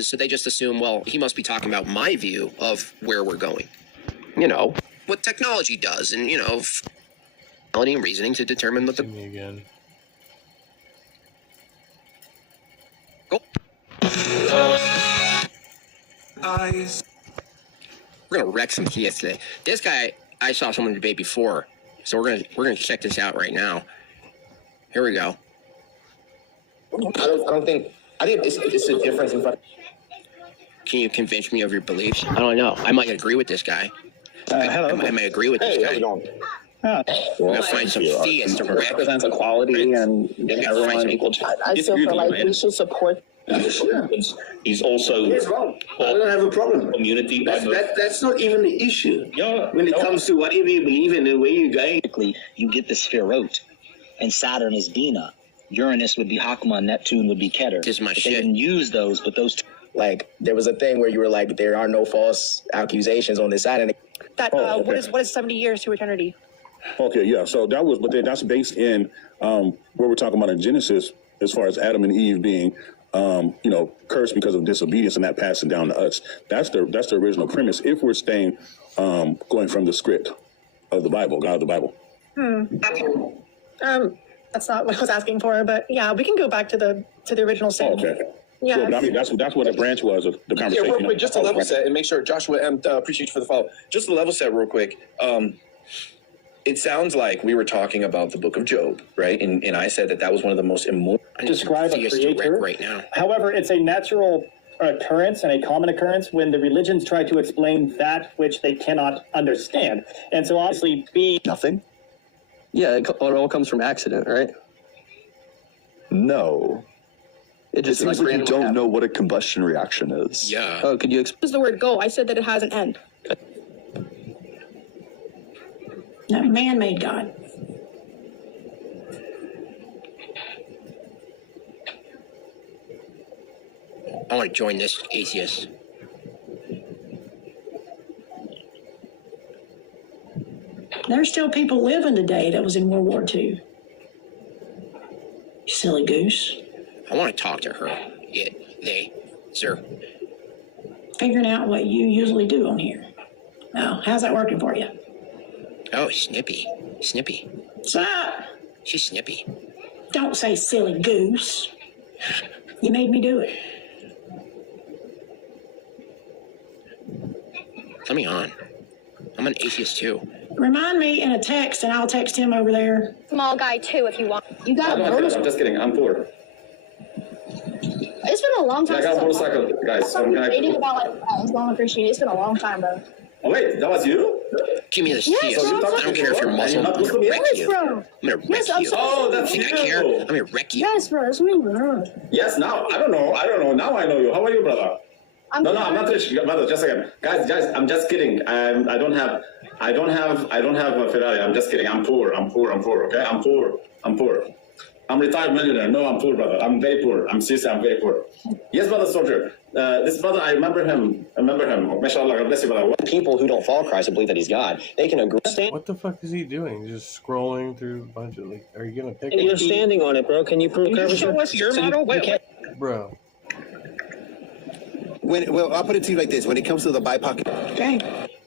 So they just assume, well, he must be talking about my view of where we're going. You know, what technology does, and, you know, and reasoning to determine what the... Me again. Go. We're gonna wreck some Kias today. This guy, I saw someone debate before, so we're gonna check this out right now. Here we go. I think it's a difference in front. Can you convince me of your beliefs? I don't know. I might agree with this guy. Hello. I might agree with this guy. How's it going? We're gonna find some theists to wreck. Represents equality and everyone equal. I still feel like we should support. He's also. It's wrong. I don't have a problem. Community. That's not even the issue. When it comes to whatever you believe in, the way you going. You get the spherote, and Saturn is Bina. Uranus would be Hakma, Neptune would be Keter. This is my shit. shit. They didn't use those, but those. Like there was a thing where you were like, there are no false accusations on this side, and That okay. what is 70 years to eternity? Okay, yeah. So that's based in where we're talking about in Genesis, as far as Adam and Eve being, cursed because of disobedience and that passing down to us. That's the original premise. If we're staying going from the script of the Bible, God of the Bible. Okay. That's not what I was asking for, but yeah, we can go back to the original sin. Okay. Yeah. So, but I mean, that's what the branch was of the conversation. Yeah, real quick, just to level set and make sure Joshua, appreciate you for the follow. Just to level set real quick. It sounds like we were talking about the book of Job, right? And I said that was one of the most immoral. Describe a creator. Right now. However, it's a natural occurrence and a common occurrence when the religions try to explain that which they cannot understand. And so obviously being nothing. Yeah, it all comes from accident, right? No. It just seems like you don't know what a combustion reaction is. Yeah. Oh, could you explain? Use the word go. I said that it has an end. No, man-made God. I want to join this atheist. There's still people living today that was in World War II. You silly goose. I want to talk to her. Sir. Figuring out what you usually do on here. Now, how's that working for you? Oh, snippy. What's up? She's snippy. Don't say silly goose. You made me do it. Let me on. I'm an atheist too. Remind me in a text, and I'll text him over there. Small guy too, if you want. You got a I'm just kidding. I'm poor. It's been a long time. Yeah, I got a motorcycle, guys. I'm reading about Islamic Christianity. It's been a long time, bro. Oh wait, that was you? Give me this. Yes, I don't care if you're Muslim. I'm gonna wreck you. Bro. I'm gonna wreck Yes, you. Oh, that's you think you. I care? I'm gonna wreck you. Yes, bro. That's me, bro. Yes, now I don't know. Now I know you. How are you, brother? I'm not rich, brother. Just a second, guys. I'm just kidding. I don't have a Ferrari. I'm just kidding. I'm poor. Okay, I'm poor. I'm retired millionaire. No, I'm poor, brother. I'm very poor. I'm seriously, I'm very poor. Yes, brother soldier. This brother, I remember him. Mashallah, God bless you, brother. People who don't follow Christ and believe that he's God, they can agree. What the fuck is he doing? Just scrolling through a bunch of are you gonna pick? You're standing on it, bro. Can you prove curvature? show us your model? Bro. I'll put it to you like this: when it comes to the BIPOC, Okay.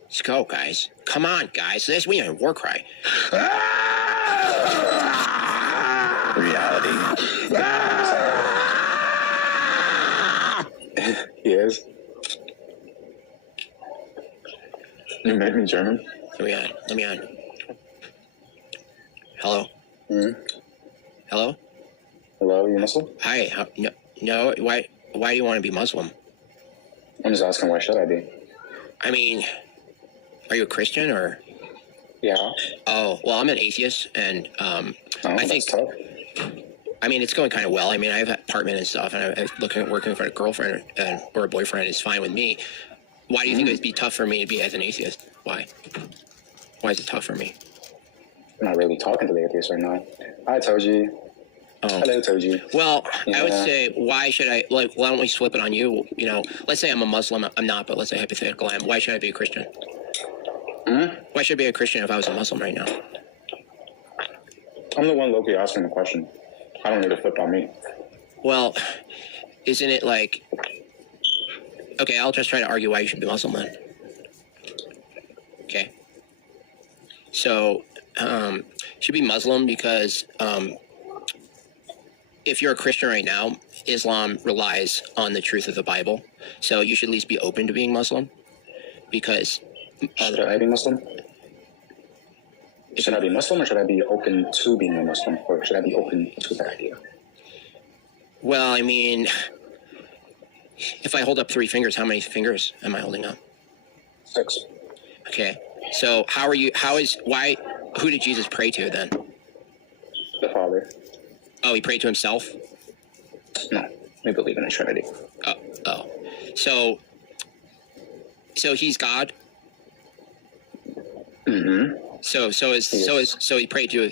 Let's go, guys. Come on, guys. We need a war cry. reality. Yes. You make me German. Let me on. Hello. Hello. Hello, you Muslim? Hi. No. Why do you want to be Muslim? I'm just asking, why should I be? I mean, are you a Christian or? Yeah. Oh, well, I'm an atheist, and I think. Tough. I mean, it's going kind of well. I mean, I have an apartment and stuff, and I'm working for a girlfriend or a boyfriend is fine with me. Why do you think it'd be tough for me to be as an atheist? Why? Why is it tough for me? I'm not really talking to the atheist right now. I told you. Oh. I told you. Well, yeah. I would say, why should I, why don't we flip it on you? You know, let's say I'm a Muslim. I'm not, but let's say hypothetical I am. Why should I be a Christian? Why should I be a Christian if I was a Muslim right now? I'm the one low-key asking the question. I don't need to flip on me. Well, isn't it like... Okay, I'll just try to argue why you should be Muslim then. Okay. So, should be Muslim because if you're a Christian right now, Islam relies on the truth of the Bible. So you should at least be open to being Muslim because... Should I be Muslim? Should I be Muslim or should I be open to being a Muslim? Or should I be open to that idea? Well, I mean, if I hold up 3 fingers, how many fingers am I holding up? 6. Okay. So who did Jesus pray to then? The Father. Oh, he prayed to himself? No, we believe in a Trinity. Oh. So he's God? Mm-hmm. So he prayed to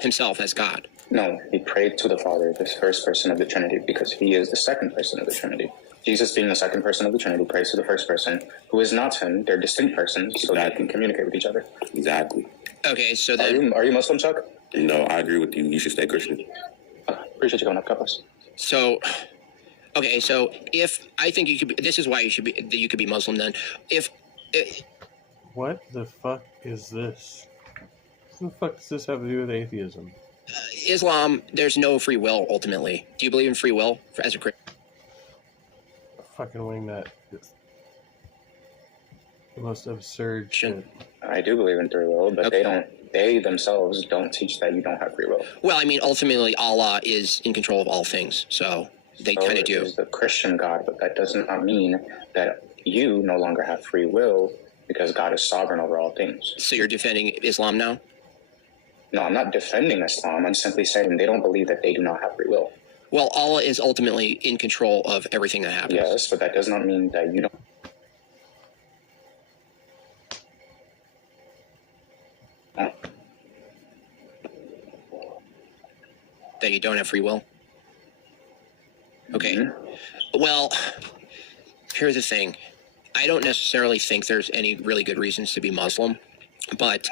himself as God. No, he prayed to the Father, the first person of the Trinity, because he is the second person of the Trinity. Jesus being the second person of the Trinity prays to the first person, who is not him. They're distinct persons, so they can communicate with each other. Exactly. Okay, so then... Are you Muslim, Chuck? No, I agree with you. You should stay Christian. Appreciate you going up, Cuppas. So... Okay, so if... I think you could be... This is why you could be Muslim then. What the fuck is this? What the fuck does this have to do with atheism? Islam, there's no free will, ultimately. Do you believe in free will as a Christian? Fucking wingnut. The most absurd shit. I do believe in free will, but they themselves don't teach that you don't have free will. Well, I mean, ultimately, Allah is in control of all things, so they kind of do. Is the Christian God, but that does not mean that you no longer have free will because God is sovereign over all things. So you're defending Islam now? No, I'm not defending Islam. I'm simply saying they don't believe that they do not have free will. Well, Allah is ultimately in control of everything that happens. Yes, but that does not mean that you don't. That you don't have free will? Okay. Mm-hmm. Well, here's the thing. I don't necessarily think there's any really good reasons to be Muslim, but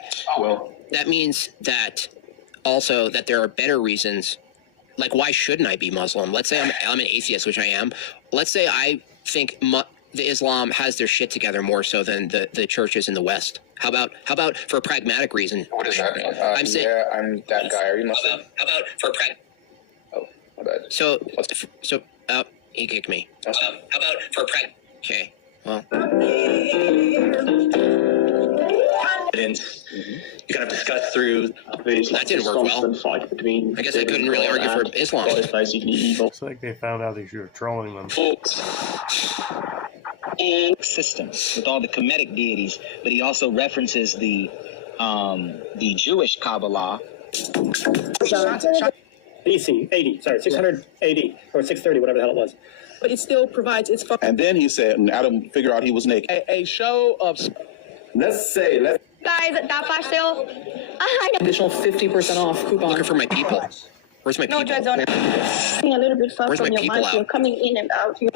that means that also that there are better reasons. Like, why shouldn't I be Muslim? Let's say I'm an atheist, which I am. Let's say I think the Islam has their shit together more so than the churches in the West. How about for a pragmatic reason? What is that? I'm saying. Yeah, I'm that guy. Are you Muslim? How about for a Oh, my bad. So he kicked me. How about for a Okay. Well. You kind of discuss through that didn't work well. Fight between I guess I couldn't really argue for Islam. It's like they found out that you were trolling them. System with all the Kemetic deities, but he also references the Jewish Kabbalah. BC 80, sorry, 600 AD or 630, whatever the hell it was. But it still provides its. And then he said, and Adam figured out he was naked. A show of. Let's Guys, that flash sale. Additional 50% off coupon. Looking for my people. Where's my people? No dread zone. A little bit far Where's from my your people mind. out? You're coming in and out. It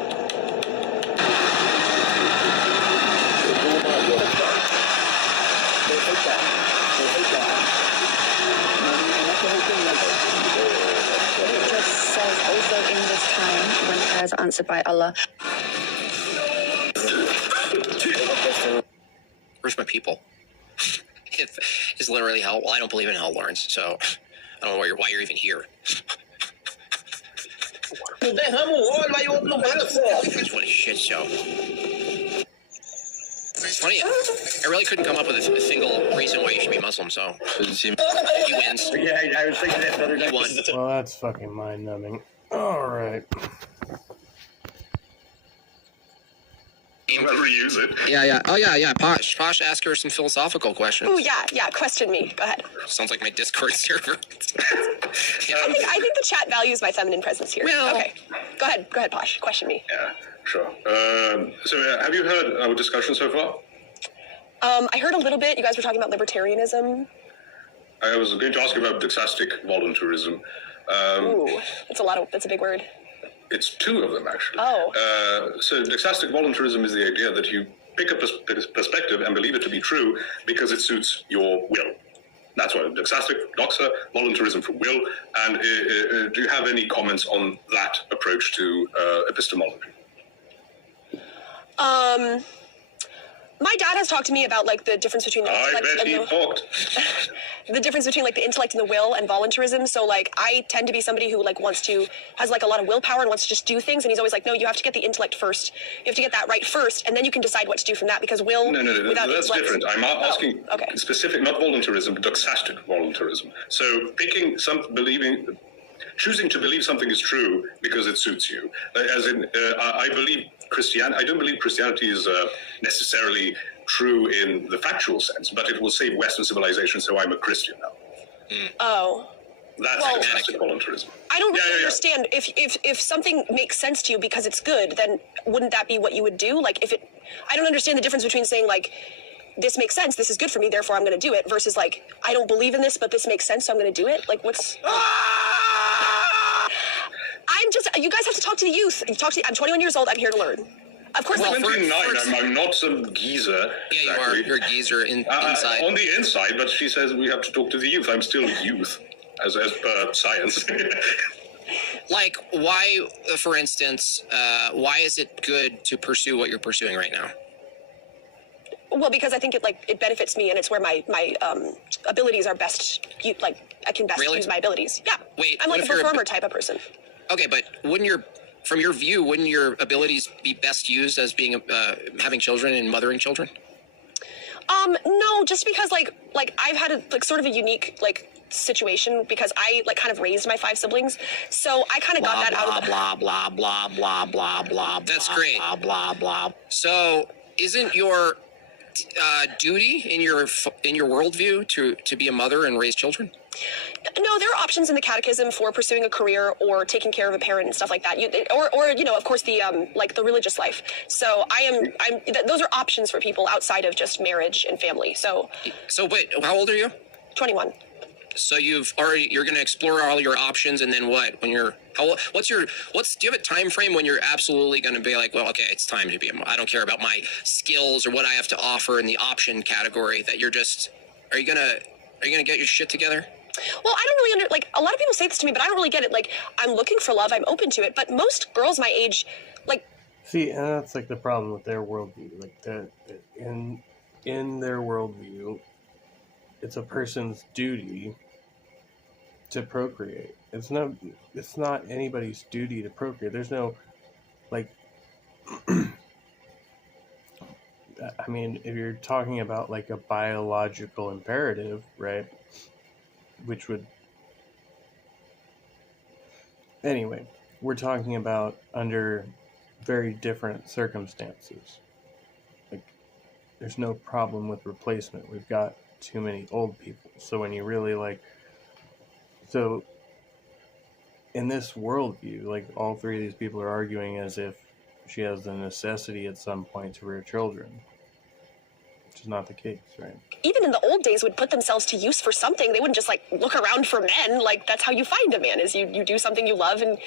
just says also in this time when prayers are answered by Allah. Where's my people? It's literally hell. Well, I don't believe in hell, Lawrence, so I don't know why you're even here. It's what a shit show. It's funny, I really couldn't come up with a single reason why you should be Muslim, so he wins. Yeah, I was thinking that the other day. He won. Well, that's fucking mind-numbing. All right. Reuse it. Yeah. Oh, yeah. Posh, ask her some philosophical questions. Oh, yeah. Question me. Go ahead. Sounds like my Discord server. I think the chat values my feminine presence here. Well, okay. Go ahead, Posh. Question me. Yeah, sure. Have you heard our discussion so far? I heard a little bit. You guys were talking about libertarianism. I was going to ask you about doxastic voluntarism. Ooh, that's a big word. It's two of them, actually. Oh. So doxastic voluntarism is the idea that you pick a perspective and believe it to be true because it suits your will. That's what doxa, voluntarism for will. And do you have any comments on that approach to epistemology? My dad has talked to me about like the difference between the intellect I bet he talked. The difference between like the intellect and the will and voluntarism. So like I tend to be somebody who like has like a lot of willpower and wants to just do things, and he's always like, no, you have to get the intellect first. You have to get that right first, and then you can decide what to do from that, because will No, without that's intellect. different. I'm asking okay. specific, not voluntarism, but doxastic voluntarism. So choosing to believe something is true because it suits you. As in, I don't believe Christianity is necessarily true in the factual sense, but it will save Western civilization, so I'm a Christian now. Oh. That's doxastic voluntarism. I don't really understand. If something makes sense to you because it's good, then wouldn't that be what you would do? Like I don't understand the difference between saying like, this makes sense, this is good for me, therefore I'm going to do it, versus like, I don't believe in this, but this makes sense, so I'm going to do it. Like, what's... I'm you guys have to talk to the youth. I'm 21 years old. I'm here to learn. Of course, I'm 29. I'm not some geezer. Yeah, you are. You're a geezer inside. On the inside, but she says we have to talk to the youth. I'm still youth, as per science. Like, why, for instance, why is it good to pursue what you're pursuing right now? Well, because I think it benefits me, and it's where my abilities are best. I can best use my abilities. Yeah. Wait, I'm like a performer type of person. Okay, but from your view, wouldn't your abilities be best used as being having children and mothering children? No, just because I've had sort of a unique situation because I kind of raised my 5 siblings, so I kind of got that out of the blah blah blah blah blah blah. That's great. Blah blah blah. So, isn't your duty in your worldview to be a mother and raise children? No, there are options in the catechism for pursuing a career or taking care of a parent and stuff like that. Or of course the the religious life. So those are options for people outside of just marriage and family. So wait, how old are you? 21. So you're going to explore all your options, and then what? When you're do you have a time frame when you're absolutely going to be like, well, okay, it's time to be I don't care about my skills or what I have to offer in the option category. That you're just are you gonna get your shit together? Well, I don't really a lot of people say this to me, but I don't really get it. I'm looking for love, I'm open to it, but most girls my age, See, and that's the problem with their worldview. That in their worldview, it's a person's duty to procreate. It's not anybody's duty to procreate. There's no, I mean, if you're talking about a biological imperative, right? Which would... Anyway, we're talking about under very different circumstances. There's no problem with replacement. We've got too many old people. So when you really so in this worldview, all 3 of these people are arguing as if she has the necessity at some point to rear children, which is not the case, right? Even in the old days would put themselves to use for something. They wouldn't just look around for men. That's how you find a man, is you do something you love, and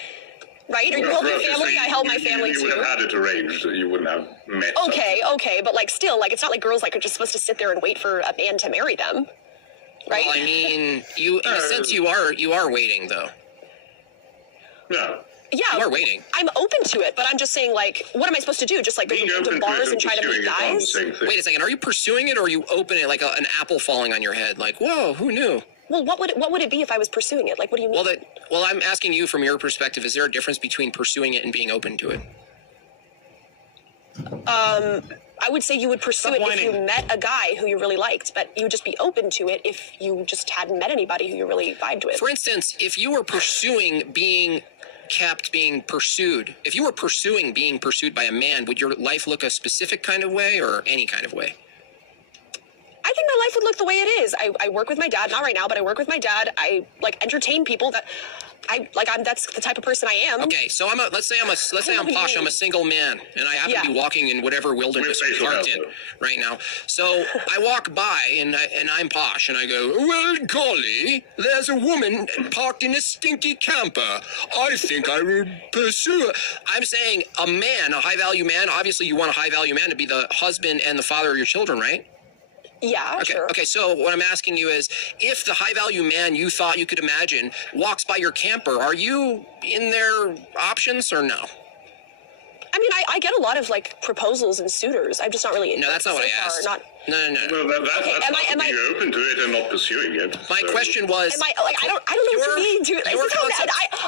right? Or you help your family. I help my family too. You would have had it arranged. You wouldn't have met. Okay, but still, it's not like girls are just supposed to sit there and wait for a man to marry them, right? Well, I mean, in a sense, you are waiting though. Yeah. Yeah, you are waiting. I'm open to it, but I'm just saying, what am I supposed to do? Just go to bars and try to meet guys? Wait a second. Are you pursuing it, or are you open it like an apple falling on your head? Whoa, who knew? Well, what would it be if I was pursuing it? What do you mean? Well, I'm asking you from your perspective. Is there a difference between pursuing it and being open to it? I would say you would pursue it if you met a guy who you really liked, but you would just be open to it if you just hadn't met anybody who you really vibed with. For instance, if you were pursuing being pursued, if you were pursuing being pursued by a man, would your life look a specific kind of way or any kind of way? I think my life would look the way it is. I work with my dad, not right now, but I work with my dad. I entertain people that that's the type of person I am. Okay, so let's say I'm posh. I'm a single man, and I happen to be walking in whatever wilderness I'm parked in right now. So I walk by, and I'm posh, and I go, well, golly, there's a woman parked in a stinky camper. I think I would pursue her. I'm saying a high-value man. Obviously, you want a high-value man to be the husband and the father of your children, right? Yeah, okay, sure. Okay, so what I'm asking you is, if the high-value man you thought you could imagine walks by your camper, are you in their options or no? I mean, I get a lot of proposals and suiters. I'm just not really. No, that's not what I asked. No. Well, that's being open to it and not pursuing it. My question was. I don't know what you mean.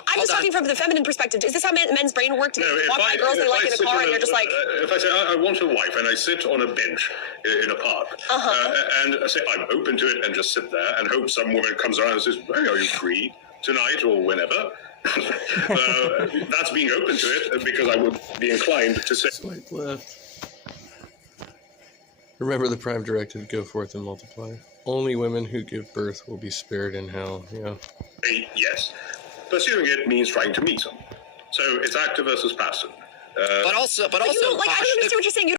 I'm just talking from the feminine perspective. Is this how men's brain work? Do they walk by girls they like in a car and they're just like? If I say I want a wife and I sit on a bench in a park and I say I'm open to it and just sit there and hope some woman comes around and says, "Hey, are you free tonight or whenever?" That's being open to it because I would be inclined to say. Swipe left. Remember the prime directive, go forth and multiply. Only women who give birth will be spared in hell. Yeah. Yes. Pursuing it means trying to meet someone. So it's active versus passive. But I don't understand what you're saying.